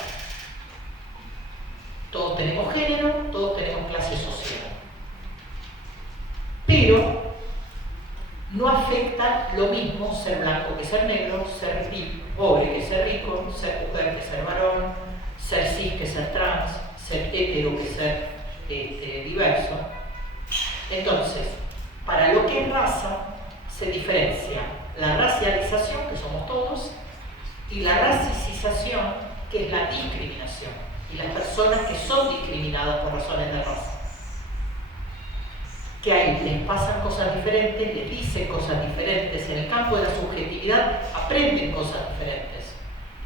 todos tenemos género, todos tenemos clase social, pero no afecta lo mismo ser blanco que ser negro, ser pobre que ser rico, ser mujer que ser varón, ser cis que ser trans, ser hetero que ser diverso. Entonces, para lo que es raza, se diferencia la racialización, que somos todos, y la racicización, que es la discriminación, y las personas que son discriminadas por razones de raza. Que ahí les pasan cosas diferentes, les dicen cosas diferentes, en el campo de la subjetividad aprenden cosas diferentes.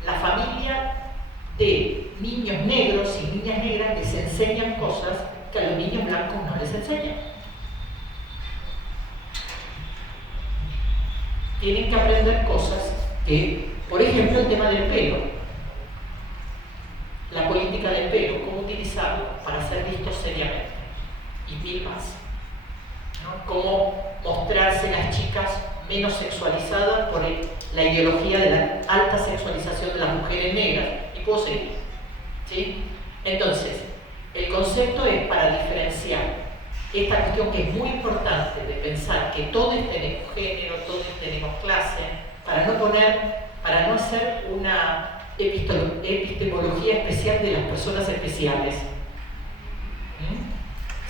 La familia de niños negros y niñas negras les enseñan cosas que a los niños blancos no les enseñan. Tienen que aprender cosas que, por ejemplo, el tema del pelo, la política del pelo, cómo utilizarlo para ser vistos seriamente, y mil más, ¿no? Cómo mostrarse las chicas menos sexualizadas por la ideología de la alta sexualización de las mujeres negras, y puedo seguir, ¿sí? Entonces, el concepto es para diferenciar esta cuestión que es muy importante de pensar que todos tenemos género, todos tenemos clase, para no hacer una epistemología especial de las personas especiales,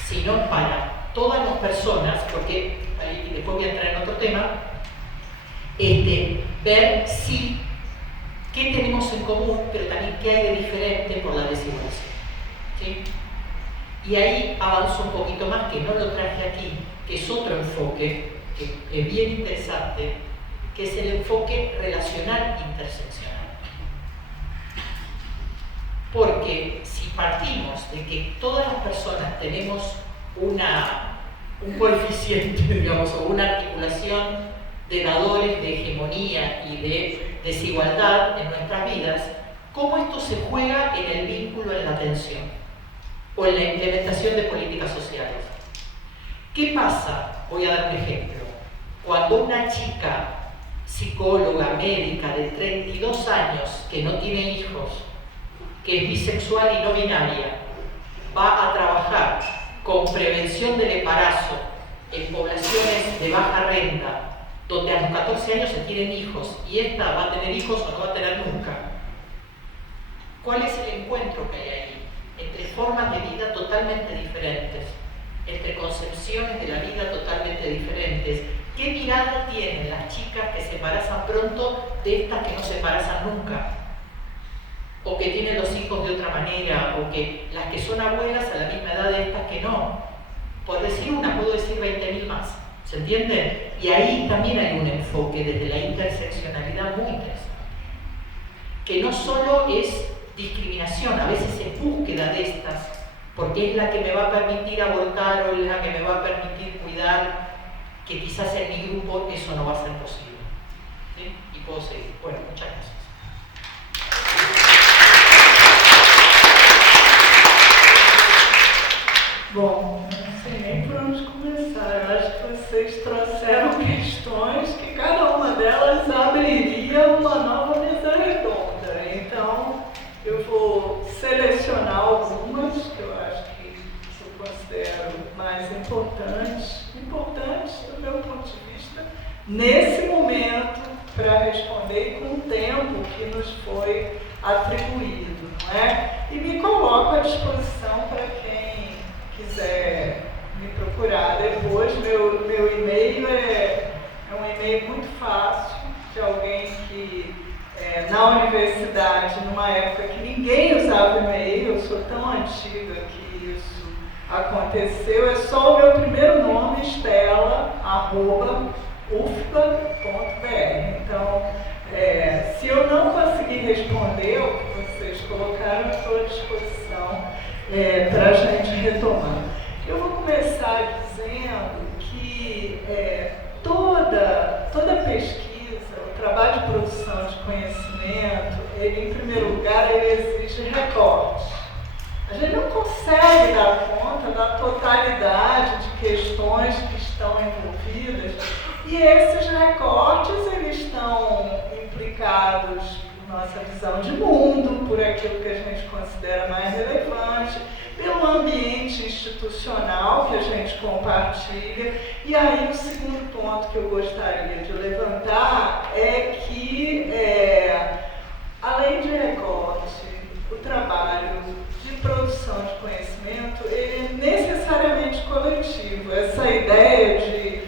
sino para todas las personas, porque ahí después voy a entrar en otro tema, ver si qué tenemos en común, pero también qué hay de diferente por la desigualdad, ¿sí? Y ahí avanzo un poquito más, que no lo traje aquí, que es otro enfoque, que es bien interesante, que es el enfoque relacional interseccional. Porque si partimos de que todas las personas tenemos un coeficiente, digamos, o una articulación de dadores de hegemonía y de desigualdad en nuestras vidas, ¿cómo esto se juega en el vínculo en la atención o en la implementación de políticas sociales? ¿Qué pasa? Voy a dar un ejemplo. Cuando una chica psicóloga, médica de 32 años que no tiene hijos, que es bisexual y no binaria, va a trabajar con prevención del embarazo en poblaciones de baja renta, donde a los 14 años se tienen hijos, y esta va a tener hijos o no va a tener nunca, ¿cuál es el encuentro que hay ahí? Entre formas de vida totalmente diferentes, entre concepciones de la vida totalmente diferentes. ¿Qué mirada tienen las chicas que se embarazan pronto de estas que no se embarazan nunca? O que tienen los hijos de otra manera, o que las que son abuelas a la misma edad de estas que no. Por decir una, puedo decir 20.000 más. ¿Se entiende? Y ahí también hay un enfoque desde la interseccionalidad muy interesante. Que no solo es discriminación, a veces en búsqueda de estas, porque es la que me va a permitir abortar o es la que me va a permitir cuidar, que quizás en mi grupo eso no va a ser posible. ¿Sí? Y puedo seguir. Bueno, muchas gracias. Bom, não sei nem por onde começar. Eu acho que vocês trouxeram questões que cada uma delas abriria uma nova mesa redonda. Então, eu vou selecionar algumas que eu acho que eu considero mais importantes do meu ponto de vista, nesse momento, para responder com o tempo que nos foi atribuído, não é? E me coloco à disposição para quem quiser me procurar depois. Meu e-mail é um e-mail muito fácil, de alguém que na universidade, numa época que ninguém usava e-mail, eu sou tão antiga que isso aconteceu, é só o meu primeiro nome, Estela, @ufpa.br. Então, se eu não conseguir responder o que vocês colocaram, eu estou à disposição para a gente retomar. Eu vou começar dizendo que toda pesquisa, o trabalho de produção de conhecimento, ele, em primeiro lugar, ele exige recortes. A gente não consegue dar conta da totalidade de questões que estão envolvidas, e esses recortes eles estão implicados por nossa visão de mundo, por aquilo que a gente considera mais relevante, pelo ambiente institucional que a gente compartilha. E aí o segundo ponto que eu gostaria de levantar é que, além de recorte, o trabalho de produção de conhecimento ele é necessariamente coletivo. Essa ideia de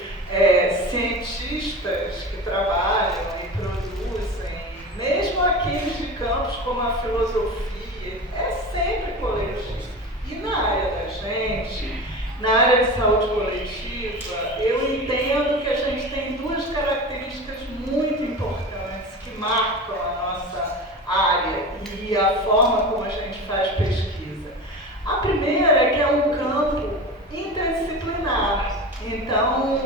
cientistas que trabalham e produzem, mesmo aqueles de campos como a filosofia, é sempre coletivo. E na área da gente, na área de saúde coletiva, eu entendo que a gente tem duas características muito importantes que marcam a nossa área e a forma como a gente faz pesquisa. A primeira é que é um campo interdisciplinar. Então,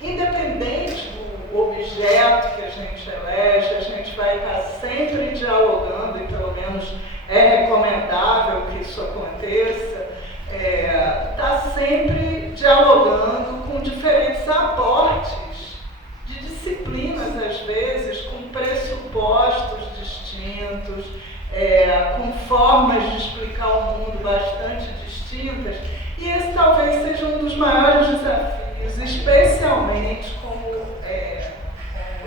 independente do objeto que a gente elege, a gente vai estar sempre dialogando, e pelo menos é recomendável que isso aconteça, está sempre dialogando com diferentes aportes de disciplinas, às vezes, com pressupostos distintos, com formas de explicar o mundo bastante distintas. E esse talvez seja um dos maiores desafios, especialmente como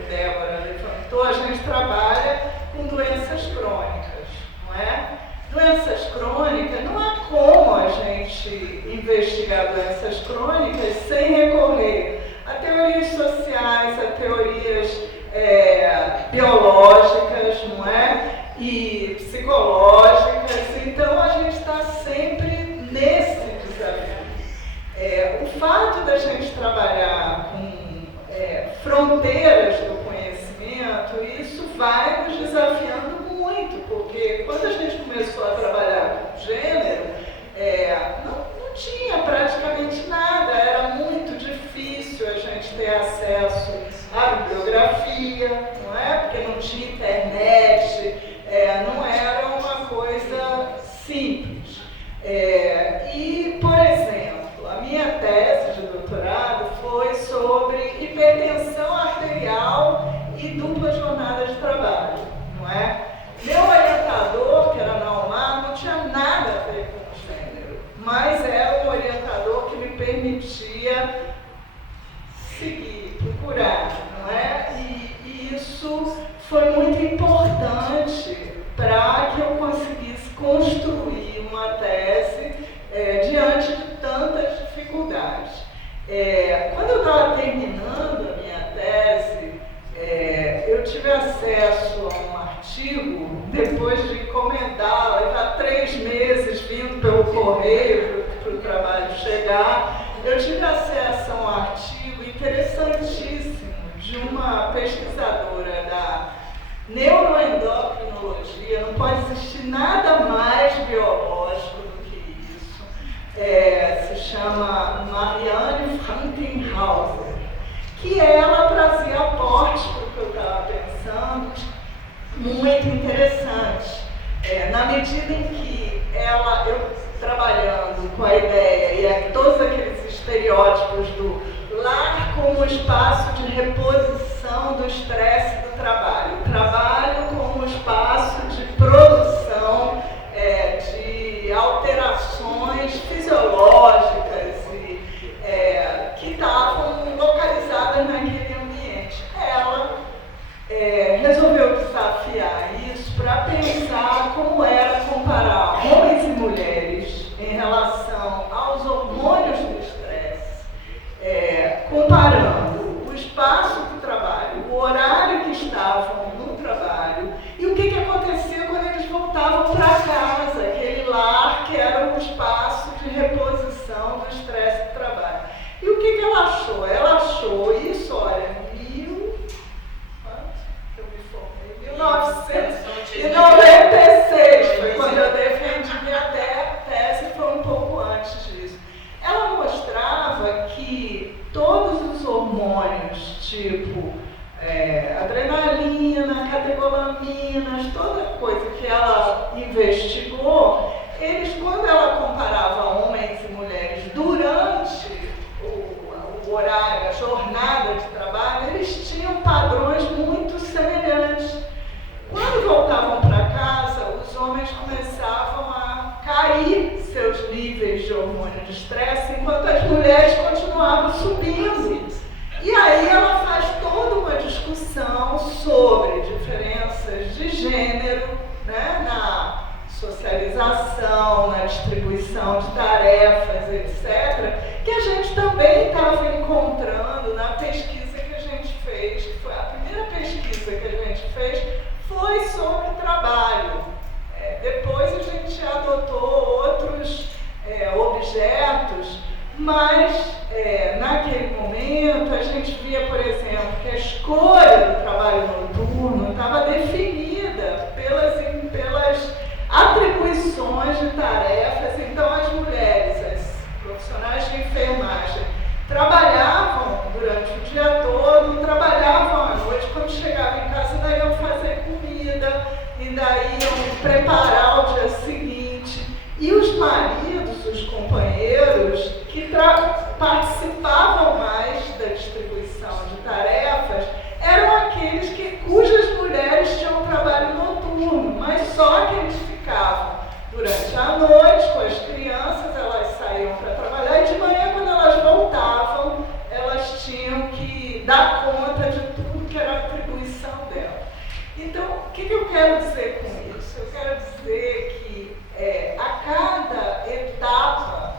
Débora levantou, a gente trabalha com doenças crônicas, não é? Doenças crônicas, não há como a gente investigar doenças crônicas sem recorrer a teorias sociais, a teorias biológicas, não é? E psicológicas. Então a gente está sempre nesse desafio. O fato da gente trabalhar com fronteiras do conhecimento, isso vai nos desafiando muito, porque quando a gente começou a trabalhar com gênero, não tinha praticamente nada, era muito difícil a gente ter acesso à bibliografia, não é? Porque não tinha internet, não era uma coisa simples. E, por exemplo, a minha tese de doutorado foi sobre hipertensão arterial e dupla jornada de trabalho, não é? Meu orientador, que era na UMAR, não tinha nada a ver com o gênero, mas era um orientador que me permitia seguir, procurar, não é? E isso foi muito importante para que eu conseguisse construir uma tese diante de tantas dificuldades. Quando eu estava terminando a minha tese, eu tive acesso a um artigo, depois de encomendar, levar 3 meses vindo pelo correio para o trabalho chegar, eu tive acesso a um artigo interessantíssimo de uma pesquisadora da neuroendocrinologia, Marianne Frankenhauser, que ela trazia aportes para o que eu estava pensando, muito interessantes. Na medida em que eu trabalhando com a ideia e todos aqueles estereótipos do lar como espaço de reposição do estresse do trabalho, o trabalho como espaço de produção de alterações fisiológicas que estavam localizadas naquele ambiente. Ela resolveu desafiar isso para pensar como era comparar homens e mulheres em relação aos hormônios do estresse, comparando o espaço do trabalho, o horário que estavam no trabalho e o que acontecia quando eles voltavam para casa, aquele lar que era um espaço de reposição do estresse do trabalho. E o que ela achou? Ela achou isso, olha, 1996, foi quando eu defendi minha tese, foi um pouco antes disso. Ela mostrava que todos os hormônios, tipo adrenalina, catecolaminas, toda coisa que ela investigou, quando ela comparava homens e mulheres durante o horário, a jornada de trabalho, eles tinham padrões muito semelhantes. Quando voltavam para casa, os homens começavam a cair seus níveis de hormônio de estresse, enquanto as mulheres continuavam subindo. E aí ela faz toda uma discussão sobre diferenças de gênero, né, na socialização, na distribuição de tarefas, etc., que a gente também estava encontrando na pesquisa que a gente fez, que foi a primeira pesquisa que a gente fez, foi sobre trabalho. Depois a gente adotou outros objetos, mas naquele momento a gente via, por exemplo, que a escolha do trabalho noturno estava definida pelas atribuições de tarefas. Então as mulheres, as profissionais de enfermagem, trabalhavam durante o dia todo, trabalhavam à noite, quando chegavam em casa ainda iam fazer comida, ainda iam preparar o dia seguinte. E os maridos, os companheiros, que participavam mais da distribuição de tarefas, eram aqueles cujas mulheres tinham trabalho noturno, mas só aqueles ficavam durante a noite com as crianças, elas saíam para trabalhar e de manhã, quando elas voltavam, elas tinham que dar conta de tudo que era a atribuição dela. Então, o que eu quero dizer com isso? Eu quero dizer que a cada etapa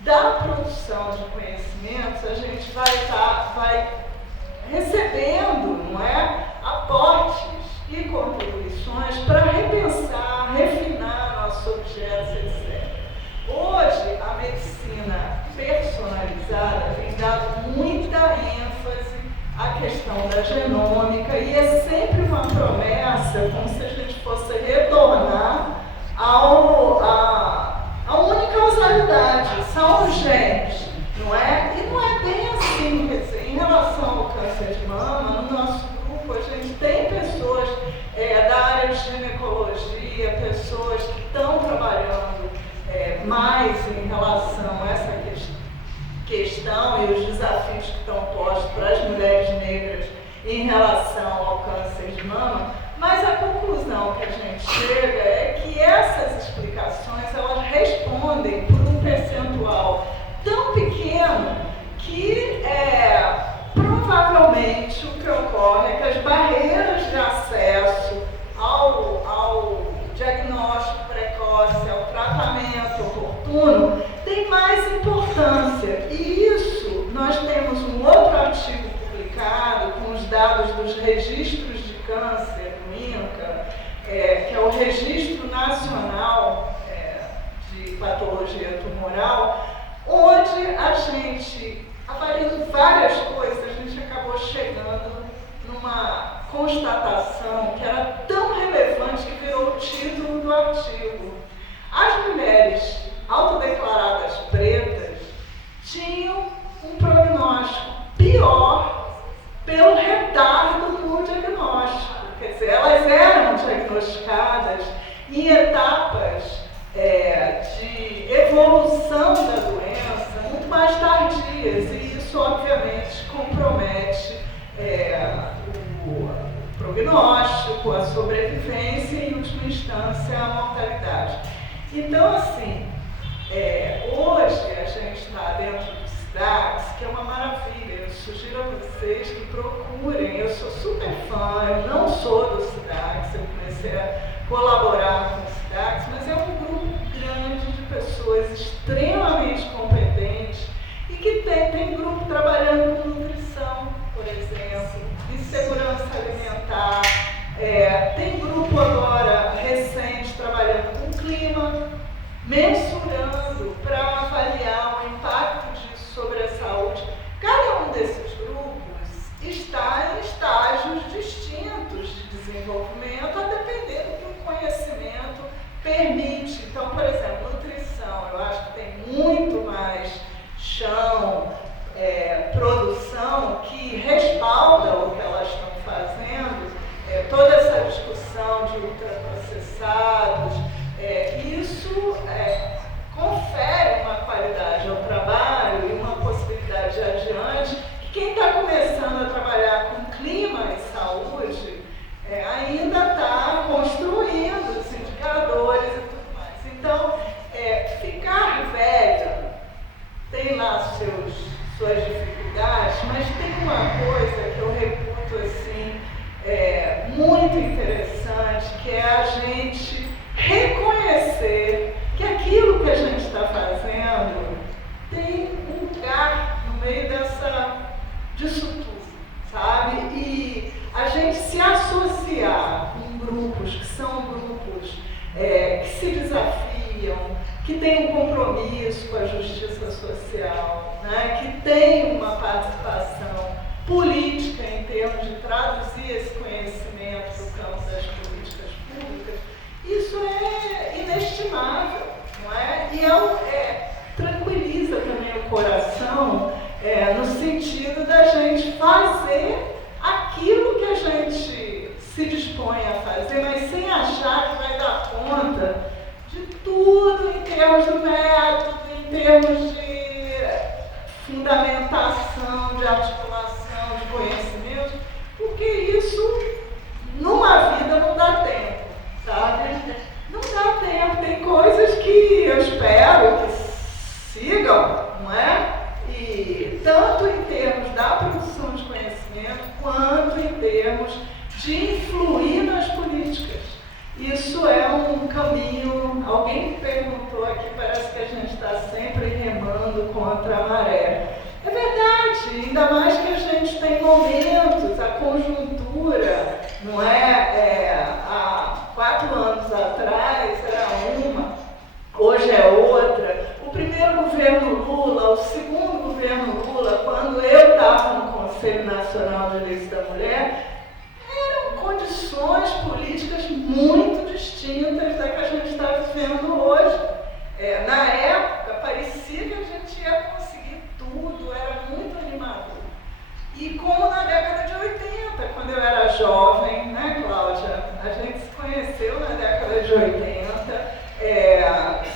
da produção de conhecimentos, a gente vai recebendo, não é, aportes e contribuições para repensar, refinar nossos objetos, etc. Hoje, a medicina personalizada tem dado muita ênfase à questão da genômica e é sempre uma promessa, como se a gente fosse retornar à unicausalidade, são os genes, não é? E não é bem assim, quer dizer, em relação ao câncer de mama, no nosso grupo a gente tem pessoas da área de ginecologia, pessoas que estão trabalhando mais em relação a essa questão e os desafios que estão postos para as mulheres negras em relação ao câncer de mama, mas a conclusão que a gente chega é que essas explicações, elas respondem por um percentual tão pequeno que provavelmente o que ocorre é que as barreiras de acesso ao diagnóstico precoce, ao tratamento oportuno, têm mais importância. E isso, nós temos um outro artigo publicado com os dados dos registros de câncer do INCA, que é o Registro Nacional de Patologia Tumoral, onde a gente, avaliando várias coisas, a gente acabou chegando numa constatação que era tão relevante que virou o título do artigo. As mulheres autodeclaradas pretas tinham evolução da doença muito mais tardias, e isso obviamente compromete o prognóstico, a sobrevivência e, em última instância, a mortalidade. Então, assim, hoje a gente está dentro do SIDAX, que é uma maravilha. Eu sugiro a vocês que procurem. Eu sou super fã, eu não sou do SIDAX, eu comecei a colaborar com o SIDAX, mas é um grupo grande de pessoas extremamente competentes e que tem grupo trabalhando com nutrição, por exemplo, em segurança alimentar, tem grupo agora recente trabalhando com clima, mensurando para avaliar o impacto disso sobre a saúde. Cada um desses grupos está em estágios distintos de desenvolvimento, a depender do que o conhecimento permite. Então, por exemplo, nutrição, eu acho que tem muito mais chão, produção que respalda o que elas estão fazendo, toda essa discussão de ultraprocessados, isso confere uma qualidade ao trabalho e uma possibilidade adiante que quem está começando a trabalhar com clima e saúde ainda está construindo os indicadores e tudo mais. Então, ficar velho tem lá suas dificuldades, mas tem uma coisa que eu reputo assim, muito interessante, que é a gente reconhecer que aquilo que a gente está fazendo tem um lugar no meio disso tudo, sabe? E a gente se associar com grupos que são grupos que se desafiam, que têm um compromisso com a justiça social, né? Que tem uma participação política em termos de traduzir esse conhecimento no campo das políticas públicas, isso é inestimável, não é? E tranquiliza também o coração, no sentido da gente fazer aquilo que a gente se dispõe a fazer, mas sem achar que vai dar conta de tudo em termos de método, em termos de fundamentação, de articulação, de conhecimento, porque isso, numa vida, não dá tempo, sabe? Não dá tempo. Tem coisas que eu espero que sigam, não é? E tanto em termos da produção de conhecimento, quanto em termos de influir nas políticas. Isso é um caminho. Alguém perguntou aqui, parece que a gente está sempre remando contra a maré. É verdade, ainda mais que a gente tem momentos, a conjuntura, não é? Há 4 anos atrás era uma, hoje é outra. O primeiro governo Lula, o segundo governo Lula, quando eu estava no Conselho Nacional de Direitos da Mulher, eram condições políticas muito distintas da que a gente está vivendo hoje. Na época, parecia que a gente ia conseguir tudo, era muito animador. E como na década de 80, quando eu era jovem, né, Cláudia? A gente se conheceu na década de 80,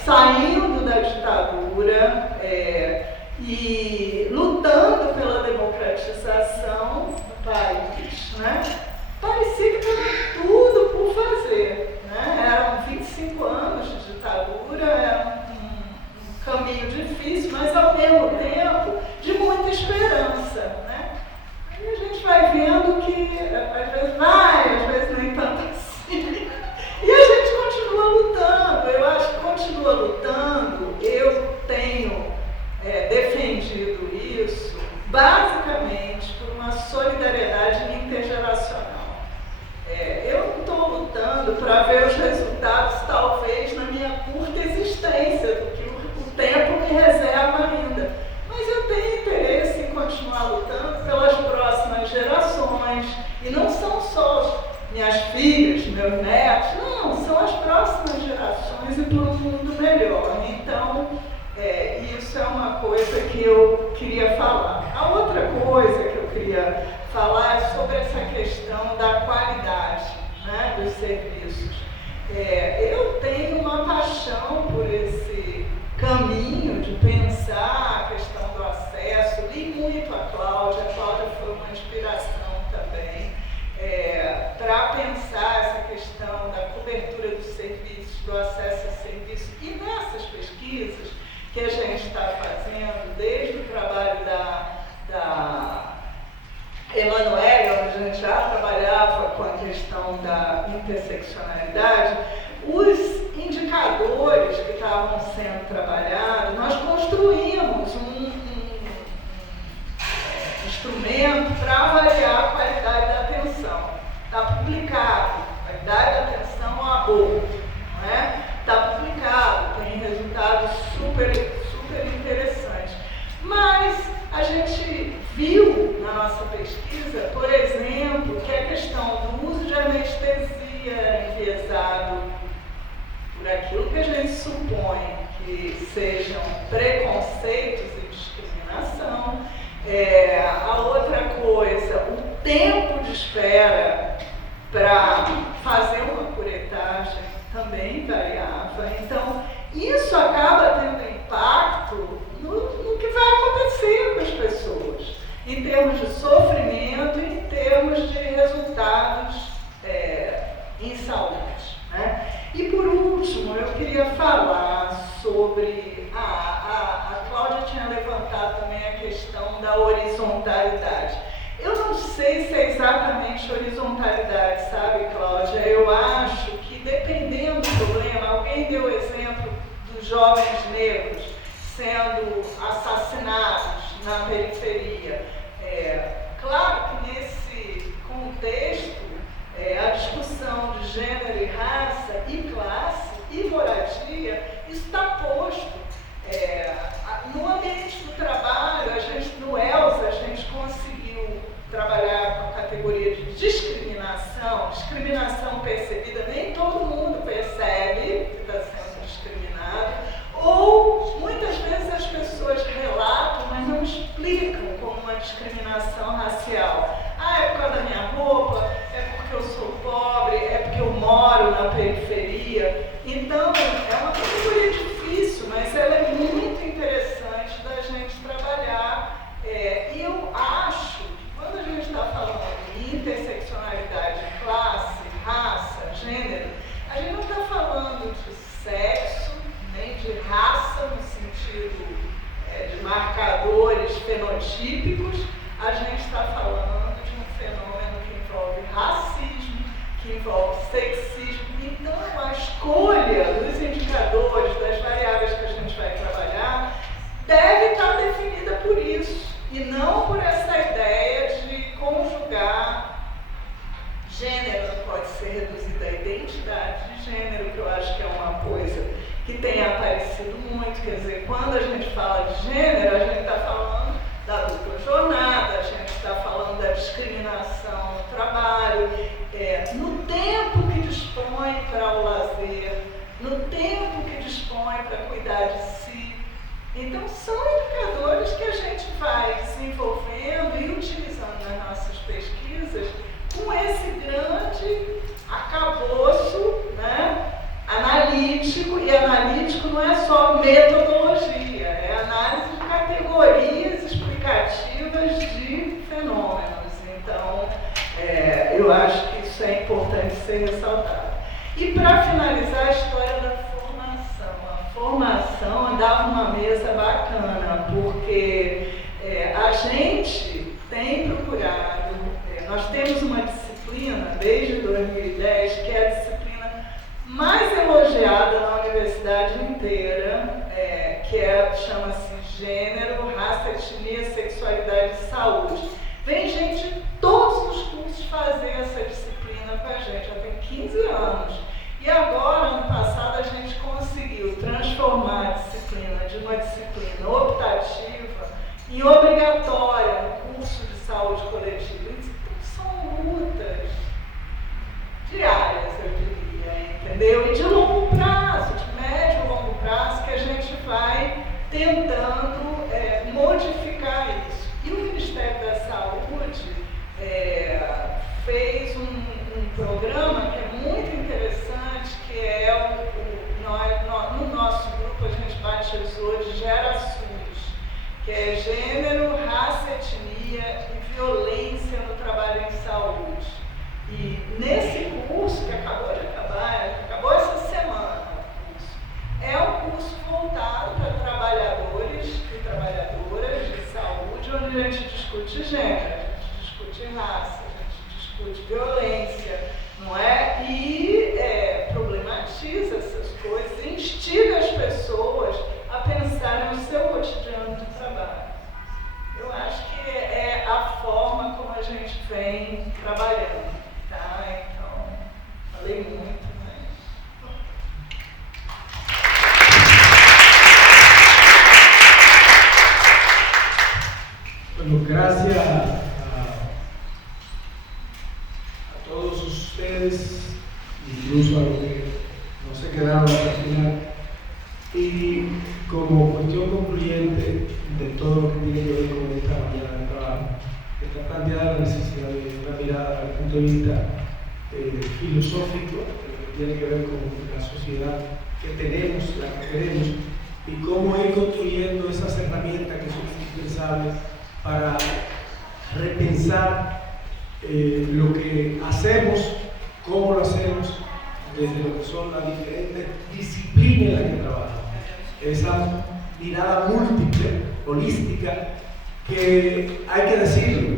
saindo da ditadura e lutando pela democratização do país, né? Parecia que estava tudo por fazer, né? Eram 25 anos de ditadura, era um caminho difícil, mas ao mesmo tempo de muita esperança, né? Aí a gente vai vendo que às vezes vai, às vezes nem tanto assim. E a gente continua lutando, eu acho que continua lutando. Eu tenho defendido isso basicamente por uma solidariedade intergeracional. Eu não estou lutando para ver os resultados, talvez, na minha curta existência, do que o tempo me reserva ainda. Mas eu tenho interesse em continuar lutando pelas próximas gerações. E não são só minhas filhas, meus netos, não, são as próximas gerações e por um mundo melhor. sejam preconceitos e discriminação. A outra coisa, o tempo de espera para fazer uma curetagem também variava. Então, isso acaba tendo impacto no que vai acontecer com as pessoas, em termos de sofrimento e em termos de resultados em saúde, né? E por último, eu queria falar sobre, a Cláudia tinha levantado também a questão da horizontalidade. Eu não sei se é exatamente horizontalidade, sabe, Cláudia? Eu acho que dependendo do problema, alguém deu o exemplo dos jovens negros sendo assassinados na periferia. Claro que nesse contexto, a discussão de gênero e raça e classe e moradia, isso está posto. No ambiente do trabalho, no ELSA, a gente conseguiu trabalhar com a categoria de discriminação percebida. Nem todo mundo percebe que está sendo discriminado, ou muitas vezes as pessoas relatam, mas não explicam como uma discriminação racial. É por causa da minha roupa, é porque eu sou pobre, é porque eu moro na periferia. Então, é uma categoria difícil, mas ela é muito interessante da gente trabalhar. E eu acho que quando a gente está falando de interseccionalidade, classe, raça, gênero, a gente não está falando de sexo, nem de raça no sentido de marcadores fenotípicos. A gente está falando de um fenômeno que envolve racismo, que envolve sexismo. Então, a escolha dos indicadores, das variáveis que a gente vai trabalhar, deve estar definida por isso, e não por essa ideia de conjugar gênero. Pode ser reduzida a identidade de gênero, que eu acho que é uma coisa que tem aparecido muito. Quer dizer, quando a gente fala de gênero, a gente está falando da dupla jornada, a gente está falando da discriminação no trabalho, no tempo que dispõe para o lazer, no tempo que dispõe para cuidar de si. Então, são indicadores que a gente vai desenvolvendo e utilizando nas nossas pesquisas com esse grande arcabouço, né, analítico. E analítico não é só metodologia, é análise de categorias explicativas de fenômenos. Então, eu acho que isso é importante ser ressaltado. E para finalizar, a história da formação. A formação dava uma mesa bacana, porque a gente tem procurado, nós temos uma disciplina desde 2010, que é a disciplina mais elogiada na universidade inteira, que chama-se Gênero, Raça, Etnia, Sexualidade e Saúde. Vem gente de todos os cursos fazer essa disciplina com a gente, já tem 15 anos. E agora, ano passado, a gente conseguiu transformar a disciplina de uma disciplina optativa em obrigatória no curso de saúde coletiva. Isso são lutas diárias, eu diria, entendeu? E de longo prazo, de médio e longo prazo, que a gente vai tentando modificar isso. E o Ministério da Saúde fez um programa que é muito interessante, que é no nosso grupo a gente batizou de GeraSUS, que é Gênero, Raça, Etnia e Violência no Trabalho em Saúde. E nesse curso, que acabou de acabar, acabou essa semana o curso, é um curso voltado para trabalhadores e trabalhadoras de saúde, onde a gente discute gênero, a gente discute raça, a gente discute violência, não é? E problematiza essas coisas, instiga as pessoas a pensarem no seu cotidiano de trabalho. Eu acho que é a forma como a gente vem trabalhando, tá? Então, falei muito, Bueno, gracias a todos ustedes como cuestión concluyente de todo lo que tiene que ver con esta mañana de trabajo, está planteada la necesidad de una mirada desde el punto de vista filosófico, que tiene que ver con la sociedad que tenemos, la que queremos, y cómo ir construyendo esas herramientas que son indispensables para repensar lo que hacemos, cómo lo hacemos, desde lo que son las diferentes disciplinas en las que trabajamos. Esa mirada múltiple, holística, que hay que decirlo,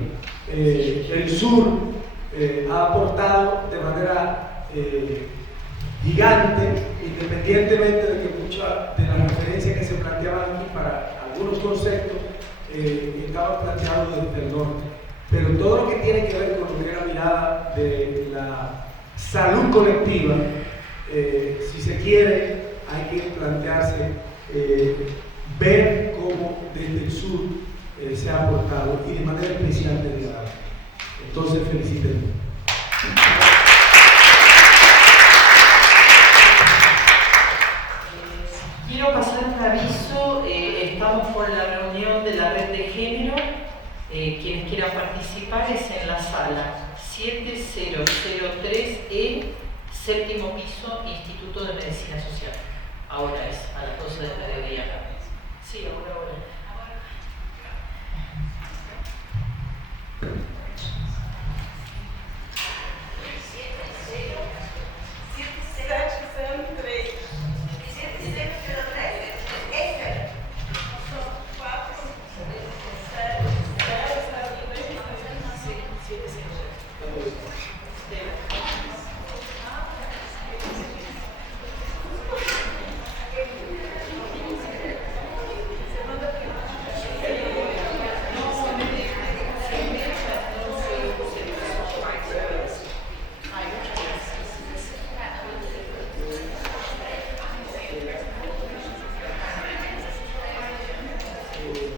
el sur ha aportado de manera gigante, independientemente de que muchas de las referencias que se planteaban aquí para algunos conceptos estaban planteados desde el norte. Pero todo lo que tiene que ver con lo que es la mirada de la salud colectiva, si se quiere, hay que plantearse, ver cómo desde el sur se ha aportado y de manera especial desde la. Entonces, felicítenme. Quiero pasar un aviso, estamos por la reunión de la red de género, quienes quieran participar es en la sala 7003E, séptimo piso, Instituto de Medicina Social. Ahora es a las 12 de